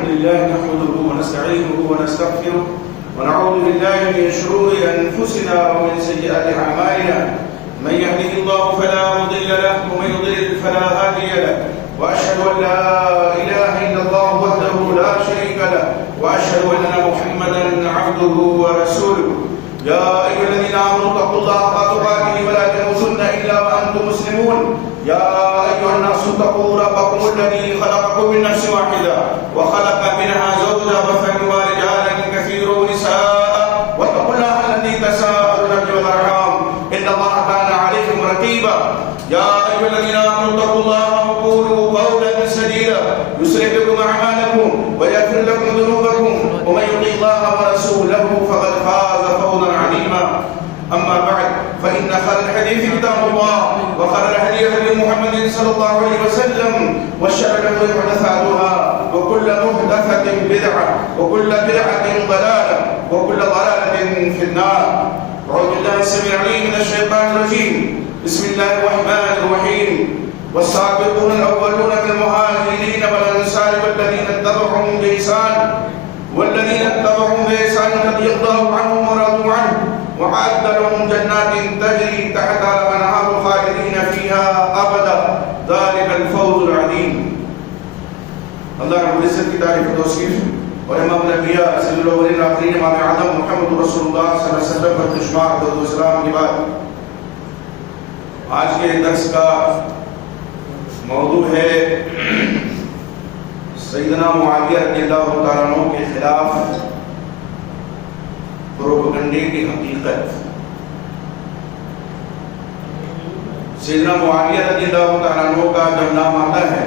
الحمد لله نحمده ونستعينه ونستغفره ونعوذ بالله من شرور أنفسنا ومن سيئات أعمالنا من يهده الله فلا مضل له ومن يضلل فلا هادي له وأشهد أن لا إله إلا الله وحده لا شريك له وأشهد أن محمدا عبده ورسوله يا أيها الذين آمنوا اتقوا الله حق تقاته ولا تموتن إلا وأنتم مسلمون يا أيها الناس اتقوا ربكم الذي خلقكم من نفس واحدة وخلق منها زوجها وبث منهما رجالا كثيرا ونساء واتقوا الله الذي تساءلون به والأرحام إن الله كان عليكم رقيبا يا أيها الذين آمنوا اتقوا الله وقولوا قولا سديدا يصلح لكم أعمالكم ويغفر لكم ذنوبكم ومن يطع الله ورسوله فقد فاز فوزا عظيما أما بعد فإن خير الحديث كتاب الله وخير الهدي هدي محمد صلى الله عليه وسلم وشر الأمور محدثاتها وكل محدثة بدعة وكل بدعة ضلالة وكل ضلالة في النار. أعوذ بالله السميع العليم من الشيطان الرجيم. بسم الله الرحمن الرحيم. والسابقون الأولون من المهاجرين والأنصار والذين اتبعوهم بإحسان رضي الله عنهم ورضوا عنه وأعد لهم جنات تجري تحتها الأنهار خالدين فيها أبدا ذلك الفوز العظيم. اللہ رب العزت کی تعریف و توصیف اور امام الانبیاء سید الاولین والآخرین امام اعظم محمد رسول اللہ صلی اللہ علیہ وسلم پر تشمار درود و سلام کے بعد آج کے درس کا موضوع ہے سیدنا معاویہ رضی اللہ تعالیٰ عنہ کے خلاف پروپیگنڈے کی حقیقت. سیدنا معاویہ رضی اللہ تعالیٰ عنہ کا جب نام آتا ہے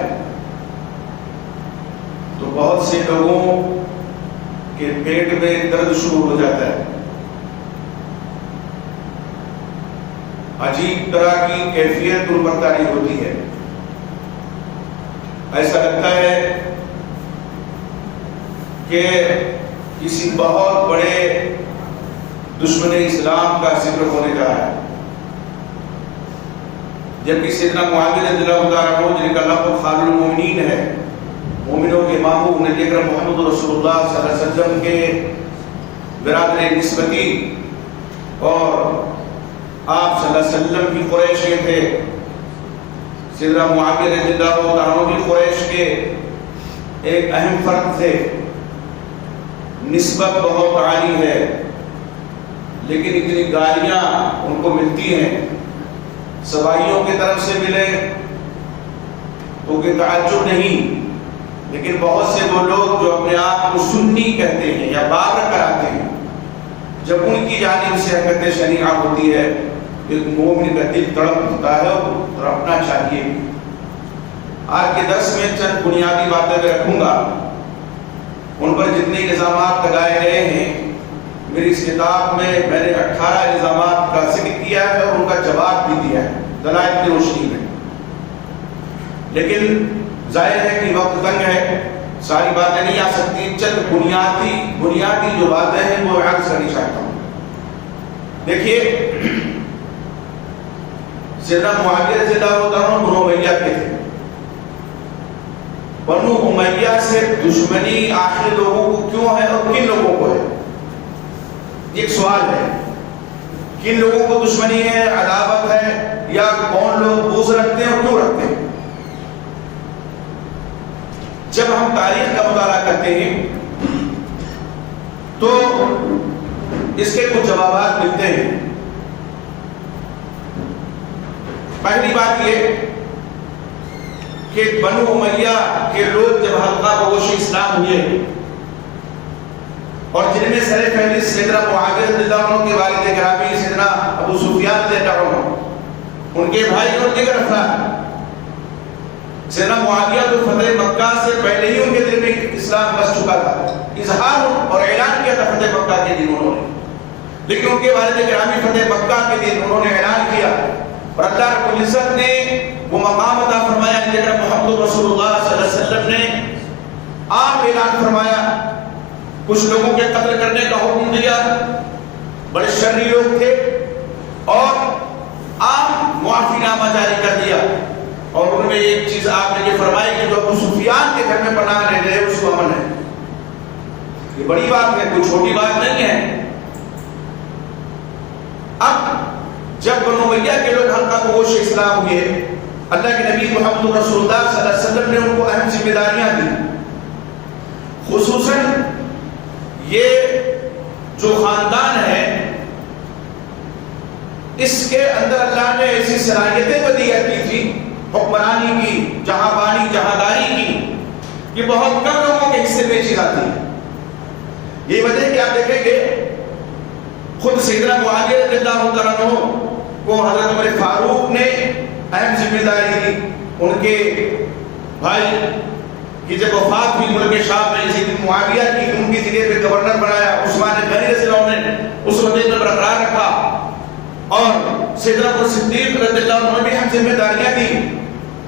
تو بہت سے لوگوں کے پیٹ میں درد شروع ہو جاتا ہے. عجیب طرح کی کیفیت ان پر طاری ہوتی ہے. ایسا لگتا ہے کہ کسی بہت بڑے دشمن اسلام کا ذکر ہونے جا رہا ہے. جبکہ سیدنا معاویہ رضی اللہ تعالیٰ عنہ جن کا لقب خالد المؤمنین ہے، مومنوں کے ماموں نبی اکرم محمد رسول اللہ صلی اللہ علیہ وسلم کے برادر نسبتی اور آپ صلی اللہ علیہ وسلم کی قریش کے تھے. سیدنا معاویہ رضی اللہ تعالیٰ عنہ بھی قریش کے ایک اہم فرد تھے. نسبت بہت عالی ہے لیکن اتنی گالیاں ان کو ملتی ہیں. سبائیوں کی طرف سے ملے تو کوئی تعجب نہیں، لیکن بہت سے وہ لوگ جو اپنے آپ کو سنی کہتے ہیں یا بابر کراتے ہیں، جب ان کی جانب سے حرکت شنیعہ ہوتی ہے ایک مومن کا دل تڑپ ہوتا ہے اور تڑپنا چاہیے. آج کے درس میں چند بنیادی باتیں میں رکھوں گا. ان پر جتنے الزامات لگائے گئے ہیں میری اس کتاب میں نے 18 الزامات کا ذکر کیا ہے اور ان کا جواب بھی دیا ہے دلائل کی روشنی میں. لیکن ظاہر ہے کہ وقت تنگ ہے، ساری باتیں نہیں آ سکتی. چند بنیادی جو باتیں ہیں وہ عرض کرنی چاہتا ہوں. دیکھیے، سیدنا معاویہ رضی اللہ عنہ بنو امیہ کے تھے. بنو امیہ سے دشمنی آخر لوگوں کو کیوں ہے اور کن لوگوں کو ہے؟ ایک سوال ہے. کن لوگوں کو دشمنی ہے، عداوت ہے، یا کون لوگ بغض رکھتے ہیں اور کیوں رکھتے ہیں؟ جب ہم تاریخ کا مطالعہ کرتے ہیں تو اس کے کچھ جوابات ملتے ہیں. پہلی بات یہ کہ بنو امیہ کے لوگ جب حلقہ بگوش اسلام ہوئے اور جن میں سر فہرست سیدنا معاویہ رضی اللہ عنہ کے والد گرامی سیدنا ابو سفیان رضی اللہ عنہ، ان کے بھائی اور دیگر افراد. سیدنا معاویہ تو فتح مکہ سے پہلے ہی ان کے دل میں اسلام بس چکا تھا، اظہار اور اعلان کیا تھا فتح مکہ کے دن انہوں نے. لیکن ان کے والد گرامی فتح مکہ کے دن انہوں نے اعلان کیا اور اللہ رب العزت نے وہ مقام عطا فرمایا جناب محمد رسول اللہ صلی اللہ علیہ وسلم نے عام اعلان فرمایا. کچھ لوگوں کے قتل کرنے کا حکم دیا، بڑے شرری لوگ تھے، اور عام معافی نامہ جاری کر دیا. اور ان میں ایک چیز آپ نے یہ فرمائی کہ جو ابو سفیان کے گھر میں پناہ لے گئے اس کو امن ہے. یہ بڑی بات ہے، کوئی چھوٹی بات نہیں ہے۔ اب جب بنو امیہ کے لوگ حلقہ پوش اسلام ہوئے، اللہ کے نبی محمد رسول اللہ صلی اللہ علیہ وسلم نے ان کو اہم ذمہ داریاں دی، خصوصاً یہ جو خاندان ہے اس کے اندر اللہ نے ایسی صلاحیتیں ودیعت کی تھی حکمرانی کی، جہاں داری کی، یہ بہت کم لوگوں کے حصے میں چیز آتی ہے۔ یہ وجہ کہ آپ دیکھیں گے خود سیدنا معاویہ رضی اللہ عنہ کو حضرت عمر فاروق نے اہم ذمہ داری دی۔ ان کے بھائی کی جب وفات ہوئی ملک شام میں، سیدنا معاویہ کی ان کی جگہ پہ گورنر بنایا، عثمان غنی رضی اللہ عنہ نے اس وقت میں برقرار رکھا، اور سیدنا ابو صدیق رضی اللہ عنہ نے بھی اہم ذمہ داریاں دی۔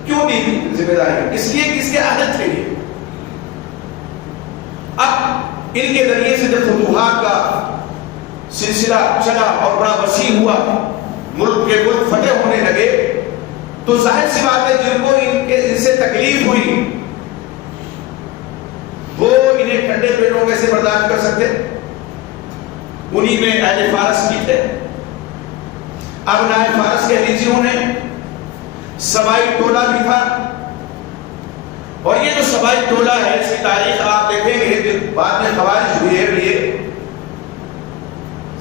کیوں دی ذمہ داریاں؟ اس لیے کہ اس کے عادت تھے یہ۔ اب ان کے ذریعے سے جب فتوحات کا سلسلہ چلا اور بڑا وسیع ہوا، ملک کے ملک فتح ہونے لگے، تو ظاہر سی بات ہے جن کو ان سے تکلیف ہوئی وہ انہیں ٹھنڈے پیٹوں کیسے برداشت کر سکتے؟ انہی میں اہل فارس بھی تھے۔ اب نائب فارس کہہ لیجیے انہیں، سبائی ٹولہ بھی تھا، اور یہ جو سبائی ٹولہ ہے اس کی تاریخ آپ دیکھیں گے کہ بعد میں خوارج ہوئی ہے۔ یہ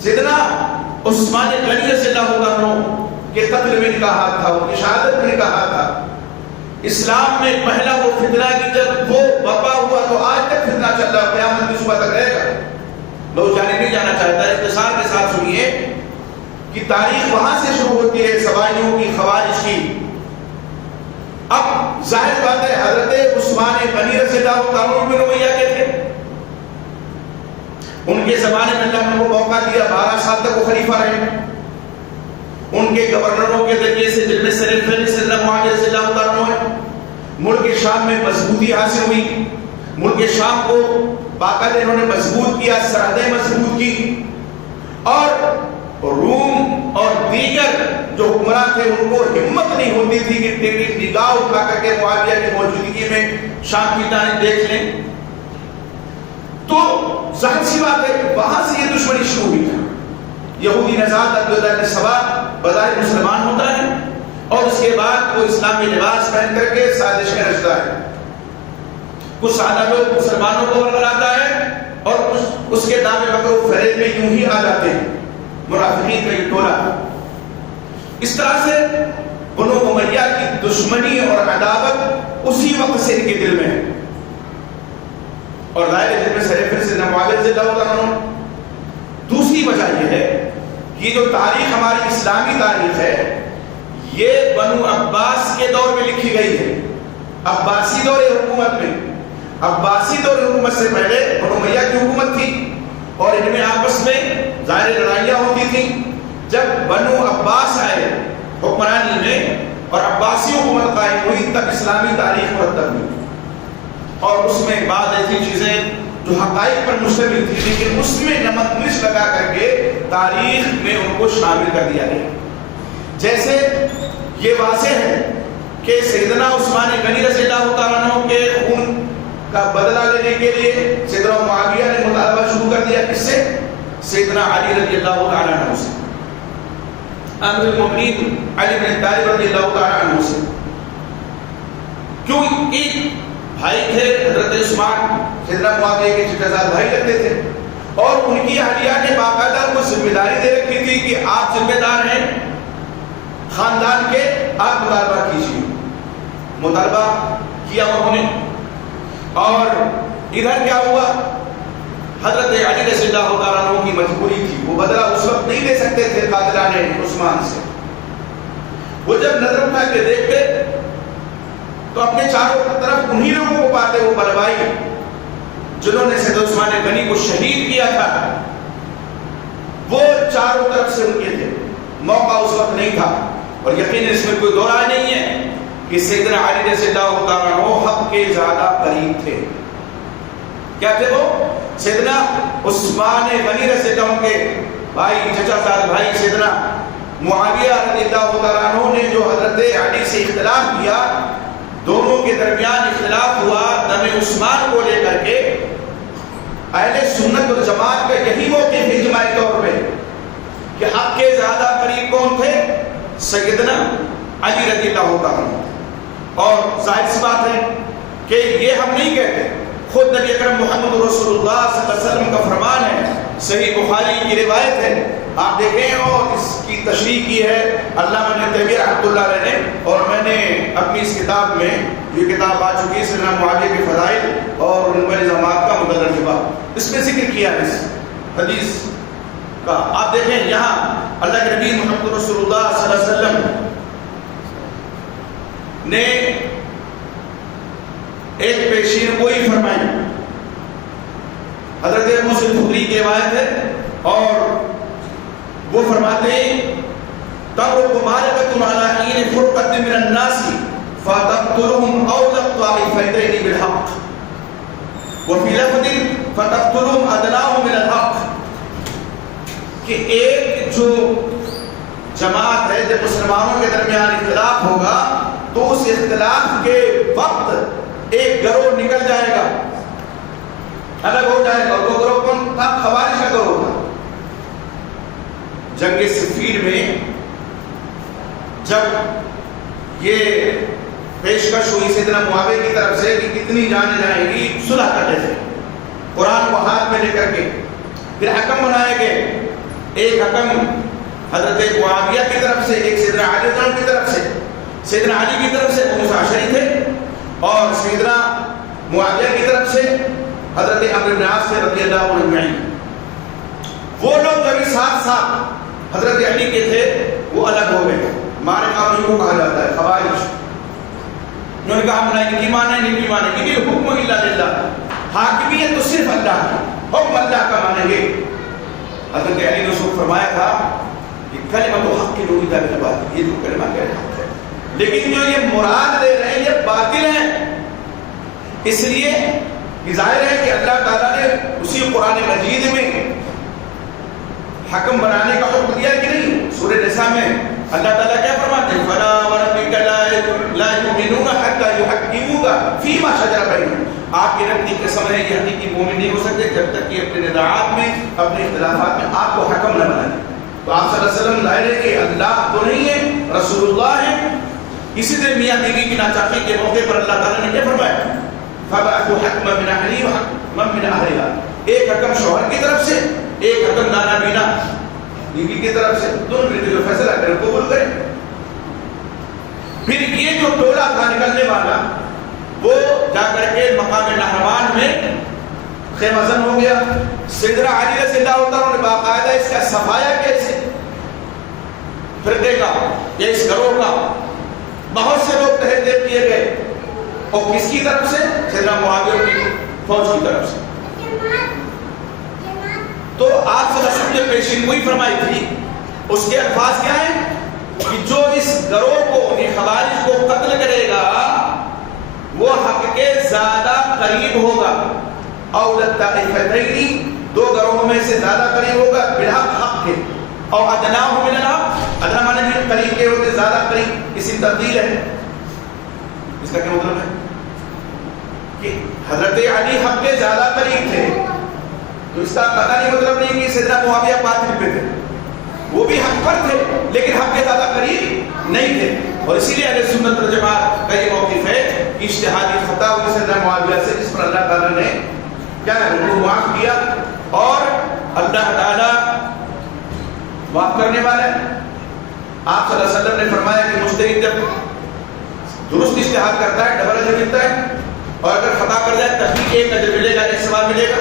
سیدنا عثمان غنی رضی اللہ عنہ کے قتل میں ان کا ہاتھ تھا، ان کی شہادت میں ان کا ہاتھ تھا۔ اسلام میں پہلا وہ فتنہ کی جب وہ برپا ہوا تو آج تک فتنہ چل رہا ہے، قیامت کی صبح تک رہے گا۔ لوگ جانے نہیں جانا چاہتا ہے، اختصار کے ساتھ سنیے کہ تاریخ وہاں سے شروع ہوتی ہے، سبائیوں کی، خوارج کی۔ اب ظاہر بات ہے حضرت عثمان غنی رضی اللہ عنہ بن امیہ کے تھے، ان کے زمانے میں اللہ نے وہ موقع دیا، 12 سال تک وہ خلیفہ رہے۔ ان کے گورنروں کے ذریعے سے جن میں سیدنا معاویہ رضی اللہ عنہ ہے، ملک شام میں مضبوطی حاصل ہوئی، ملک شام کو باقاعدہ انہوں نے مضبوط کیا، سرحدیں مضبوط کی، اور روم اور دیگر جو حکمراں تھے ان کو ہمت نہیں ہوتی تھی کہ ٹیڑھی نگاہ اٹھا کر کے معاویہ کی موجودگی میں شام کی جانب دیکھ لیں۔ تو ظاہر سی بات ہے وہاں سے یہ دشمنی شروع ہوئی ہے۔ یہودی نژاد عبداللہ بن سبا بظاہر مسلمان ہوتا ہے، اور اس کے بعد وہ اسلامی لباس پہن کر کے سازش میں رچتا ہے۔ کچھ سادہ لوگ مسلمانوں کو ورگلاتا ہے، اور کچھ اس کے دام مکر و فریب میں یوں ہی آ جاتے ہیں، منافقین کا یہ ٹولہ۔ اس طرح سے بنو امیہ کی دشمنی اور عداوت اسی وقت سے ان کے دل میں ہے، اور ظاہر دل میں سر سے معاویہ رضی اللہ عنہ۔ دوسری وجہ یہ ہے کہ جو تاریخ ہماری اسلامی تاریخ ہے یہ بنو عباس کے دور میں لکھی گئی ہے، عباسی دور حکومت میں۔ عباسی دور حکومت سے پہلے بنو امیہ کی حکومت تھی، اور ان میں آپس میں ظاہر لڑائیاں ہوتی تھیں۔ جب بنو عباس آئے حکمرانی میں اور عباسی حکومت قائم ہوئی، تب اسلامی تاریخ مرتب ہوئی، اور اس میں بعض ایسی چیزیں جو حقائق پر مشتمل تھی لیکن اس میں نمک مرچ لگا کر کے تاریخ میں ان کو شامل کر دیا گیا۔ جیسے یہ واضح ہے کہ سیدنا عثمان غنی رضی اللہ عنہ کے خون کا بدلہ لینے کے لیے سیدنا معاویہ نے مطالبہ شروع کر دیا، کس سے؟ سیدنا علی رضی اللہ عنہ سے، امیر المؤمنین علی بن طالب رضی اللہ عنہ سے۔ کیوں؟ ایک بھائی تھے حضرت عثمان، سیدنا معاویہ کے چچا بھائی لگتے تھے، اور ان کی اہلیہ نے باقاعدہ کو ذمہ داری دے رکھی تھی کہ آپ ذمہ دار ہیں خاندان کے، آپ مطالبہ کیجیے۔ مطالبہ کیا انہوں نے، اور ادھر کیا ہوا؟ حضرت علی رضی اللہ عنہ کی مجبوری تھی، وہ بدلہ اس وقت نہیں لے سکتے تھے قاتلان عثمان سے۔ وہ جب نظر اٹھا کے دیکھتے تو اپنے چاروں طرف انہی لوگوں کو پاتے، وہ بلوائی جنہوں نے سیدنا عثمان غنی کو شہید کیا تھا، وہ چاروں طرف سے ان کے تھے۔ موقع اس وقت نہیں تھا، اور یقیناً اس میں کوئی دو رائے نہیں ہے کہ سیدنا علی رضی اللہ عنہ حق کے زیادہ قریب تھے۔ کیا تھے وہ؟ سیدنا عثمان غنی رضی اللہ عنہ کے بھائی، چچا زاد بھائی سیدنا معاویہ رضی اللہ عنہ نے جو حضرت علی سے اختلاف کیا، دونوں کے درمیان اختلاف ہوا دم عثمان کو لے کر کے، اہل سنت والجماعت کا یہی موقف ہے اجماعی طور پہ کہ حق کے زیادہ قریب کون تھے؟ سیدنا علی رضی اللہ عنہ. اور ظاہر سی بات ہے کہ یہ ہم نہیں کہتے، خود نبی اکرم محمد رسول اللہ صلی اللہ علیہ وسلم کا فرمان ہے، صحیح بخاری کی روایت ہے، آپ دیکھیں، اور اس کی تشریح کی ہے علامہ ابن تیمیہ رحمۃ اللہ علیہ نے. اور میں نے اپنی اس کتاب میں، یہ کتاب آ چکی ہے سیدنا معاویہ کے فضائل اور ان پر الزامات کا مدلل جواب، اس میں ذکر کیا ہے اس حدیث کا. آپ دیکھیں یہاں اللہ کے نبی محمد رسول اللہ صلی اللہ علیہ وسلم نے ایک پیشین گوئی فرمائی. حضرت ابو سعید خدری کی روایت ہے اور وہ فرماتے ہیں تَرُقُ مَعْرِكَةٌ عَلَىٰ حِينِ فُرْقَةٍ مِّنَ النَّاسِ فَتَقْتُلُهُمْ أَوْلَى الطَّائِفَتَيْنِ بِالْحَقِّ وَفِي لَفْظٍ فَتَقْتُلُهُمْ أَدْنَاهُمْ مِنَ الْحَقِّ کہ ایک جو جماعت ہے، جب مسلمانوں کے درمیان اختلاف ہوگا تو اس اختلاف کے وقت ایک گروہ نکل جائے گا، الگ ہو جائے گا. اور وہ گروہ کون تھا؟ خوارج کا گروہ تھا. جنگ صفین میں جب یہ پیشکش ہوئی سیدنا معاویہ کی طرف سے کہ کتنی جانیں جائیں گی، صلح کرنے سے قرآن کو ہاتھ میں لے کر کے پھر حکم بنائے گئے. ایک حکم حضرت معاویہ کی طرف سے، ایک سیدنا علی کی طرف سے. سیدنا علی کی طرف سے ابو موسیٰ اشعری تھے اور سیدنا معاویہ کی طرف سے حضرت عمرو بن عاص رضی اللہ عنہ اجمعین. وہ لوگ جو ساتھ ساتھ حضرت علی کے تھے وہ الگ ہو گئے. مارکہ کو کہا جاتا ہے خوارج. انہوں نے کہا ہم نہیں کی مانے، نہیں کی مانے گے، حکم الا للہ، حاکمیت تو صرف اللہ کی، حکم اللہ کا مانیں گے. حضرت علی نے اس کو فرمایا تھا کہ کلمۃ حق کی لوگ ادھر بات، یہ جو کلمہ کہہ رہے ہیں لیکن جو یہ مراد لے رہے ہیں یہ باطل ہیں. اس لیے ظاہر ہے کہ اللہ تعالیٰ نے اسی قرآن مجید میں حکم بنانے کا حکم دیا کہ نہیں. سورہ نساء میں اللہ تعالیٰ کیا فرماتے ہیں؟ فَلَا وَرَبِّكَ لَا يُؤْمِنُونَ حَتَّىٰ يُحَكِّمُوكَ فِي مَا شَجَرَ بَيْنَهُمْ. آپ کی رب کی قسم ہے یہ حقیقی مومن نہیں ہو سکتے جب تک کہ اپنے نزاعات میں، اپنے اختلافات میں آپ کو حکم نہ بنائیں. تو آپ صلی اللہ علیہ وسلم ظاہر ہے کہ اللہ تو نہیں ہے، رسول اللہ ہے. اسی طرح میاں بیوی کی ناچاقی کے موقع پر اللہ تعالیٰ نے کیا فرمایا؟ فَبَعَثُوا حَكْمًا مِّنْ أَهْلِهِ وَحَكْمًا مِّنْ أَهْلِهَا. ایک حکم شوہر کی طرف سے، ایک حکم نانا بینا بیوی کی طرف سے، دونوں مل کے جو فیصلہ کریں قبول کریں. پھر یہ جو ٹولہ تھا نکلنے والا وہ جا کر کے مقام نہروان میں خیمہ زن ہو گیا. سیدنا علی رضی اللہ عنہ نے باقاعدہ اس کا صفایا کیسے فرقے کا یا اس گروہ کا بہت سے لوگ تحت دے دیے گئے. اور کس کی طرف سے؟ سیدنا معاویہ کی فوج کی طرف سے. تو آپ صلی اللہ علیہ وسلم نے پیشین گوئی فرمائی تھی، اس کے الفاظ کیا ہیں کہ جو اس گروہ کو، خوارج کو قتل کرے گا وہ حق کے زیادہ قریب ہوگا. اولى الطائفتين، دو گروہوں میں سے زیادہ قریب ہوگا بالحق، حق کے. اور ادناهم من الحق، ادنا معنی بھی قریب کے ہوتے زیادہ قریب، اسم تبدیل ہے. اس کا کیا مطلب ہے کہ حضرت علی حق کے زیادہ قریب تھے. تو اس کا قطعی مطلب نہیں کہ سیدنا معاویہ باطل پہ تھے، وہ بھی حق پر تھے لیکن حق کے زیادہ قریب نہیں تھے. اور اسی لیے اہل سنت والجماعت کا یہ موقف ہے کہ اجتہادی خطا ہوئی سیدنا معاویہ سے، جس پر اللہ تعالیٰ نے کیا ہے ان کو معاف کیا. اور اللہ تعالیٰ معاف کرنے والا ہے. آپ صلی اللہ علیہ وسلم نے فرمایا کہ مجتہد جب درست اجتہاد کرتا ہے ڈبل اجر ملتا ہے، اور اگر خطا کر جائے تب بھی ایک اجر ملے گا، ایک ثواب ملے گا.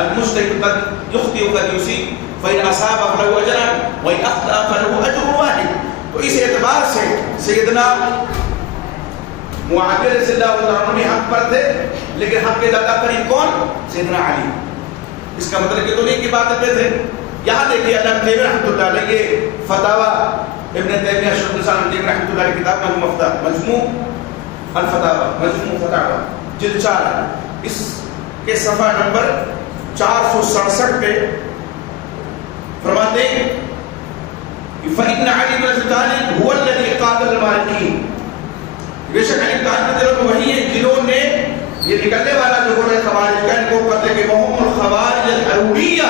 المجتہد قد یخطئ وقد یصیب فإن أصاب فله أجران وإن أخطأ فله أجر واحد. تو اس اعتبار سے سیدنا معاویہ رضی اللہ عنہ بھی حق پر تھے لیکن حق کے زیادہ قریب کون؟ سیدنا علی. اس کا مطلب یہ تو نہیں کہ باطل پہ تھے. یہاں دیکھیے اللہ ابن تیمیہ رحمۃ اللہ علیہ کے فتاوا، ابن تیمیہ شیخ الاسلام ابن تیمیہ رحمۃ اللہ علیہ کی کتاب مجموع الفتاوا، مجموع فتاوا جلد 4، اس کے صفحہ نمبر 467 پہ فرماتے ہیں فإن علي بن أبي طالب هو الذي قاتل المالكين. بے شک علی طالب وہی ہیں جنہوں نے یہ نکلنے والا جو گروہ خوارج کا، ان کو کہتے ہیں کہ وہم الخوارج الحروریہ،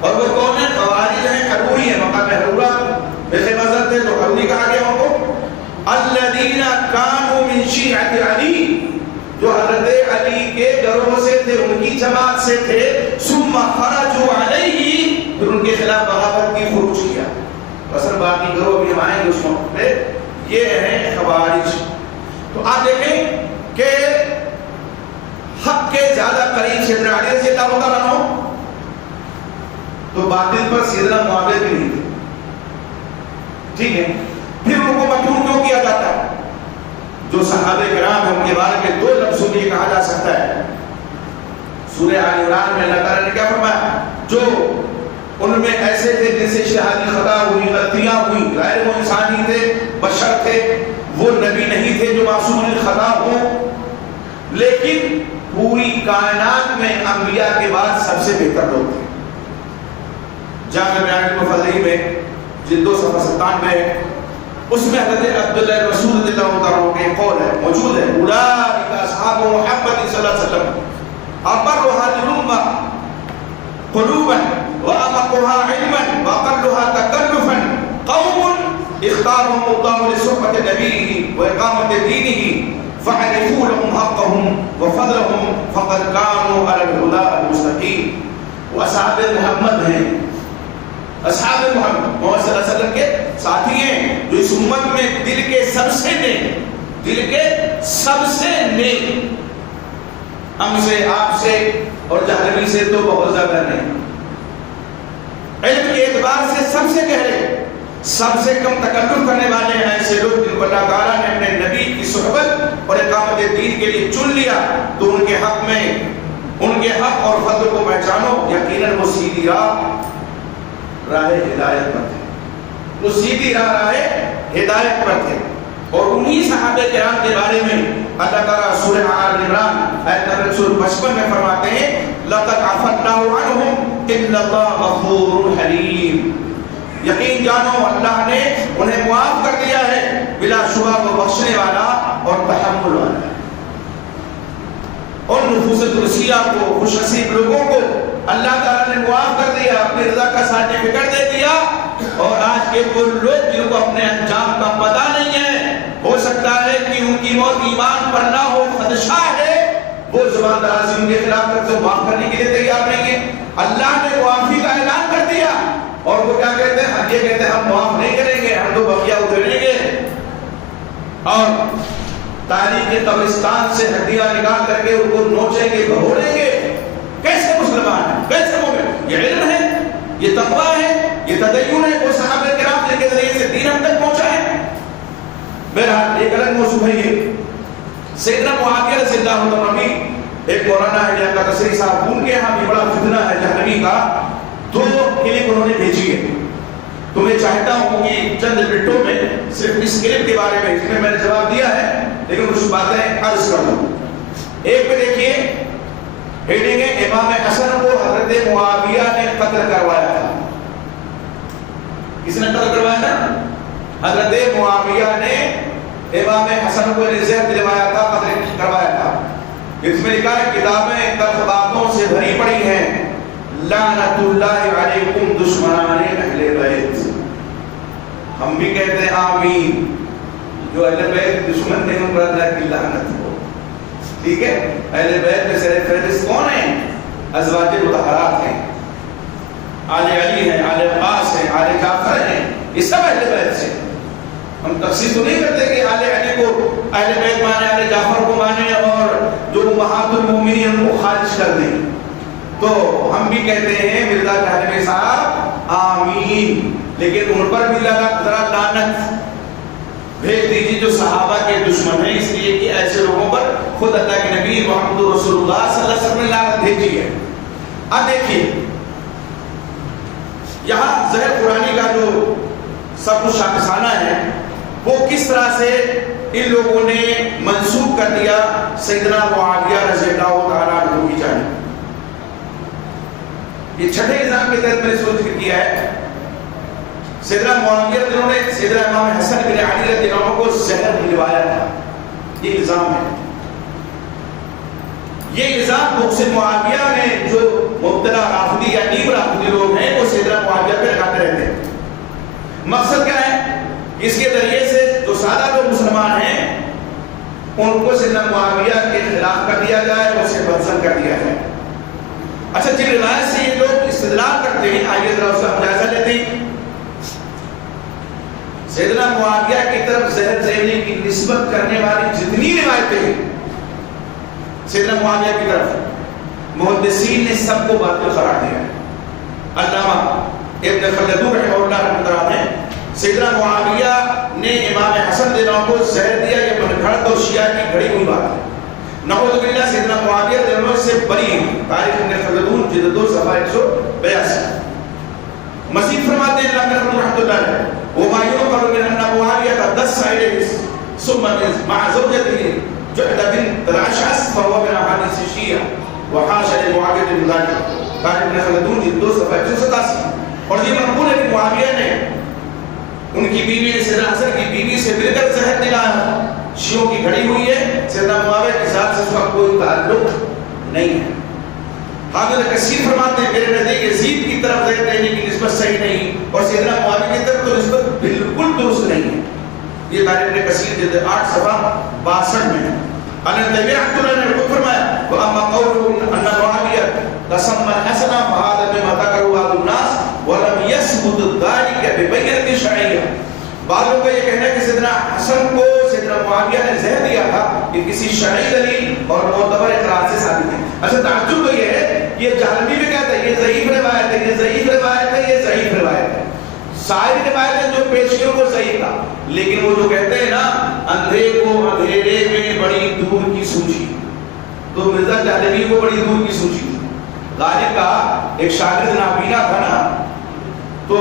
اور وہ کون ہے؟ خوارج ہیں حروری ہیں، مقام حرورہ جیسے مذہب تھے تو حروری کہا گیا ان کو. الذین کانوا من شیعۃ علی، جو حضرت علی کے گروہ سے تھے، ان کی جماعت سے تھے. ثم خرجوا علیہ، پھر ان کے خلاف بغاوت کی، خروج کیا. اصل باقی گروہ بھی ہم آئیں گے اس وقت پہ. یہ ہیں خوارج. تو آپ دیکھیں کہ حق کے زیادہ قریب سیدنا علی رضی اللہ تعالیٰ عنہ، تو باطل پر سیدنا معاویہ بھی نہیں تھے. ٹھیک ہے، پھر ان کو مجبور کیوں کیا جاتا ہے؟ جو صحابہ کرام ہیں ان کے بارے میں دو لفظوں میں یہ کہا جا سکتا ہے. سورہ آل عمران میں اللہ تعالیٰ نے کیا فرمایا؟ جو ان میں ایسے تھے جن سے اجتہادی خطا ہوئی، غلطیاں ہوئی، غیر وہ انسان ہی تھے، بشر تھے، وہ نبی نہیں تھے جو معصوم الخطا ہوں، لیکن پوری کائنات میں انبیاء کے بعد سب سے بہتر لوگ تھے. جامع بیان المفضل میں جلد 2 صفحہ 97 اس میں حضرت عبداللہ رسول رضی اللہ عنہ کے قول ہے، موجود ہے. اولئک اصحاب محمد صلی اللہ علیہ وسلم ابرها الامه قلوبا وامقها علما واقلها تكلفا قوم اختارهم الله لصحبة نبيه واقامة دينه فعرفوا لهم حقهم وفضلهم فقد كانوا على الهدى المستقيم. واصحاب محمد ہیں، اصحاب محمد صلی اللہ علیہ وسلم کے ساتھی ہیں جو اس امت میں دل کے سب سے نیک، دل کے سب سے نیک، ہم سے، آپ سے اور جہنمی سے تو بہت زیادہ نہیں. علم کے اعتبار سے سب سے گہرے، سب سے کم تکلف کرنے والے ہیں ایسے لوگ جن کو اللہ تعالیٰ نے اپنے نبی کی صحبت اور اقامت دین کے لیے چن لیا. تو ان کے حق میں، ان کے حق اور فضل کو پہچانو. یقیناً وہ سیدھی راہ ہدایت پر تھے، وہ سیدھی راہ ہدایت پر تھے. اور انہی صحابہ کرام کے بارے میں اللہ تعالیٰ سورہ آل عمران آیت نمبر 155 میں فرماتے ہیں لَقَدْ عَفَا اللَّهُ عَنْهُمْ إِنَّ اللَّهَ غَفُورٌ حَلِيمٌ. یقین جانو اللہ نے انہیں معاف کر دیا ہے، بلا شبہ وہ بخشنے والا اور تحمل والا ہے. اور نفوس قدسیہ کو، خوش نصیب لوگوں کو اللہ تعالیٰ نے معاف کر دیا، اپنی رضا کا سرٹیفکیٹ دے دیا. اور آج کے وہ لوگ جن کو اپنے انجام کا پتہ نہیں ہے، ہو سکتا ہے کہ ان کی موت ایمان پر نہ ہو، خدشہ ہے، وہ زبان درازی ان کے خلاف کرتے ہو، معاف کرنے کے لیے تیار نہیں ہے. اللہ نے معافی کا اعلان کر دیا اور وہ کیا کہتے ہیں؟ یہ کہتے ہیں ہم معاف نہیں کریں گے، ہم تو بقیہ ادھیڑیں گے اور تاریخ قبرستان سے ہڈیاں نکال کر کے ان کو نوچیں گے، بھگوڑیں گے. کیسے مسلمان ہیں؟ کیسے مومن؟ یہ علم ہے، یہ تقویٰ ہے، یہ تدین ہے. وہ صحابہ کرام جن کے ذریعے سے دین ہم تک پہنچا ہے. بہرحال ایک الگ موضوع ہے یہ. سیدنا معاویہ رضی اللہ عنہ بھی ایک مولانا ہے جن کا تصریح صاحب، ان کے یہاں بھی بڑا فتنہ ہے جہنمی کا. 2 کلپ انہوں نے بھیجی ہے، تو میں چاہتا ہوں کہ چند منٹوں میں صرف اس کلپ کے بارے میں، اس میں نے جواب دیا ہے لیکن کچھ باتیں عرض کر دوں. ایک پہ دیکھیے ہیڈنگ ہے امام حسن کو حضرت معاویہ نے قتل کروایا تھا. کس نے قتل کروایا تھا؟ حضرت معاویہ نے امام حسن کو زہر دلوایا تھا، قتل کروایا تھا. اس میں لکھا ہے کتابیں تلخ باتوں سے بھری پڑی ہیں، لعنت اللہ علیکم دشمنان اہل بیت. ہم بھی کہتے ہیں آمین. جو اہل بیت دشمن نے ان پر اللہ کی لعنت ہو. ٹھیک ہے، اہل بیت میں سر فہرست کون ہیں؟ ازواج مطہرات ہیں، آل علی ہیں، آل عباس ہیں، آل جعفر ہیں، یہ سب اہل بیت سے. ہم تخصیص تو نہیں کرتے کہ آل علی کو اہل بیت مانے، آل جعفر کو مانے اور جو امہات المومنین ان کو خارج کر دیں. تو ہم بھی کہتے ہیں مرزا جہنمی صاحب آمین، لیکن ان پر بھی ذرا لعنت بھیج دیجیے جو صحابہ کے دشمن ہیں، اس لیے کہ ایسے لوگوں پر خود اللہ کے نبی محمد رسول اللہ صلی اللہ علیہ وسلم نے لعنت بھیجی ہے. اب دیکھیے یہاں زہر قرآنی کا جو سب کچھ شاکسانہ ہے وہ کس طرح سے ان لوگوں نے منسوخ کر دیا سیدنا معاویہ رضی اللہ تعالیٰ عنہ کی جانب. یہ چھٹے نظام کے تحت میں نے ذکر کیا ہے. سیدنا معاویہ جنہوں نے سیدنا امام حسن بن علی رضی اللہ عنہ کو زہر دلوایا تھا، یہ الزام ہے. یہ الزام بغض معاویہ میں جو مبتلا رافضی یا نیم رافضی لوگ ہیں وہ سیدنا معاویہ پہ لگاتے رہتے ہیں. مقصد کیا ہے؟ اس کے ذریعے سے جو سادہ لوگ مسلمان ہیں ان کو سیدنا معاویہ کے خلاف کر دیا جائے، اسے بدزن کر دیا جائے. اچھا، جن روایت سے یہ لوگ استدلال کرتے ہیں، آئیے ذرا اس کا جائزہ لیتے ہیں. سیدنا معاویہ کی طرف زہر زیلی کی نسبت کرنے والی جتنی روایتیں ہیں سیدنا معاویہ کی طرف، محدثین نے سب کو باطل قرار دیا. علامہ ابن خلدون رحمہ اللہ رحمۃ نے سیدنا معاویہ نے امام حسن رضی اللہ عنہ کو زہر دیا، یہ من گھڑت اور شیعہ کی گھڑی ہوئی بات ہے. نعوذ باللہ سیدنا معاویہ رضی اللہ عنہ سے بری ہیں. تاریخ ابن خلدون جلد 2 صفحہ 182. مزید فرماتے ہیں ابن خلدون رحمۃ اللہ علیہ، وما ينقل من ان معاویہ دس الیہ ثم مع زوجته جعد بنت الاشعث فهو من احاديث الشيعة وحاشا لمعاویہ من ذلك. تاریخ ابن خلدون جلد 2 صفحہ 187. اور یہ منقول ہے کہ معاویہ نے ان کی بیوی سیدنا حسن کی بیوی سے مل کر زہر دلایا. شیعوں کی گھڑی ہوئی ہے، سیدنا معاویہ کی ذات سے اس کا کوئی تعلق نہیں ہے. حافظ کثیر فرماتے ہیں میرے نزدیک یزید کی طرف زہر دینے کی نسبت صحیح نہیں اور سیدنا معاویہ کی طرف تو نسبت بالکل درست نہیں ہے. یہ تاریخ کثیر جلد 8 صفحہ 62 میں ہے. النبی رحمۃ اللہ نے خود فرمایا واما قوله ان معاویہ تسمى الحسن فهذا مما ذكره بعض الناس ولم يثبت ذلك ببينة شرعية. بعضوں کا یہ کہنا ہے کہ سیدنا حسن کو سیدنا معاویہ نے زہر دیا تھا کہ کسی شرعی دلیل اور معتبر اقرار سے ثابت ہے. اچھا تعجب تو یہ ہے، یہ جہلمی بھی کہتا ہے یہ ضعیف روایت ہے، یہ ضعیف روایت ہے، یہ ضعیف روایت ہے. ساری روایتیں جو پیش کی وہ صحیح تھا، لیکن وہ جو کہتے ہیں نا اندھے کو اندھیرے میں بڑی دور کی سوچی، تو مرزا جہلمی کو بڑی دور کی سوچی. غالب کا ایک شاگرد نابینا تھا نا، تو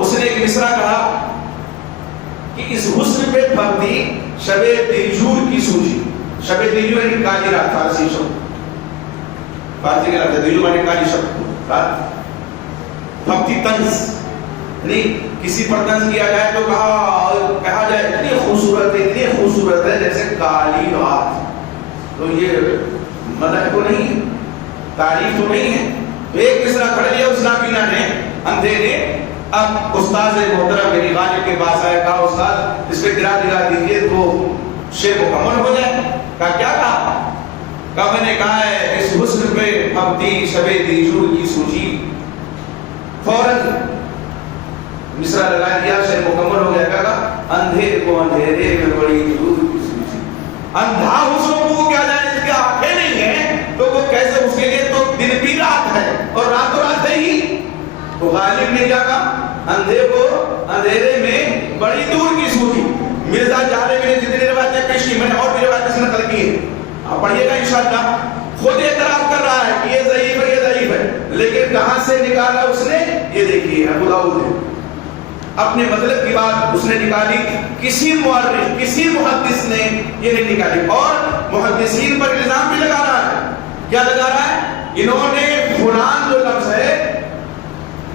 اس نے ایک مصرع کہا کہ اس حسن پہ پھبتی شب دیجور کی سوچی. شب دیجور یعنی کالی رات، فارسی شب، فارسی کا لفظ دیجور یعنی کالی شب، پھبتی طنز یعنی کسی پر طنز کیا جائے تو کہا جائے اتنی خوبصورت ہے جیسے کالی رات. تو یہ مدح تو نہیں ہے، تعریف تو نہیں ہے. تو ایک مصرع پڑھ لیا اس نابینا نے، اندھے نے. اب استاد محترم میری غالب کے پاس آیا، کہا استاد اس پہ گرا دیجیے تو شعر مکمل ہو جائے. کہا کیا کہا میں نے کہا ہے اس حسن پہ پھبتی شب دیجور کی سوچی. فوراً مصرع لگا دیا، شعر مکمل ہو گیا. کہا اندھے کو اندھیرے میں بڑی دور کی سوچی. اندھا حسن کو کیا جائے جس کے آنکھیں نہیں ہیں تو وہ کیسے، اس کے لیے تو دن بھی رات ہے اور رات تو رات ہے ہی. تو غالب نے کیا کہا اندھے کو اندھیرے میں بڑی دور کی سوچی. مرزا جہلمی نے جتنی روایتیں پیش کی میں نے اور بھی روایتیں سے نقل کی ہے، آپ پڑھیے گا انشاءاللہ. خود اعتراف کر رہا ہے کہ یہ ضعیف ہے، یہ ضعیف ہے، لیکن کہاں سے نکالا اس نے؟ یہ دیکھیے ابو داؤد نے اپنے مطلب کی بات اس نے نکالی، کسی مورخ کسی محدث نے یہ نہیں نکالی. اور محدثین پر الزام بھی لگا رہا ہے. کیا لگا رہا ہے؟ انہوں نے فلان جو لفظ ہے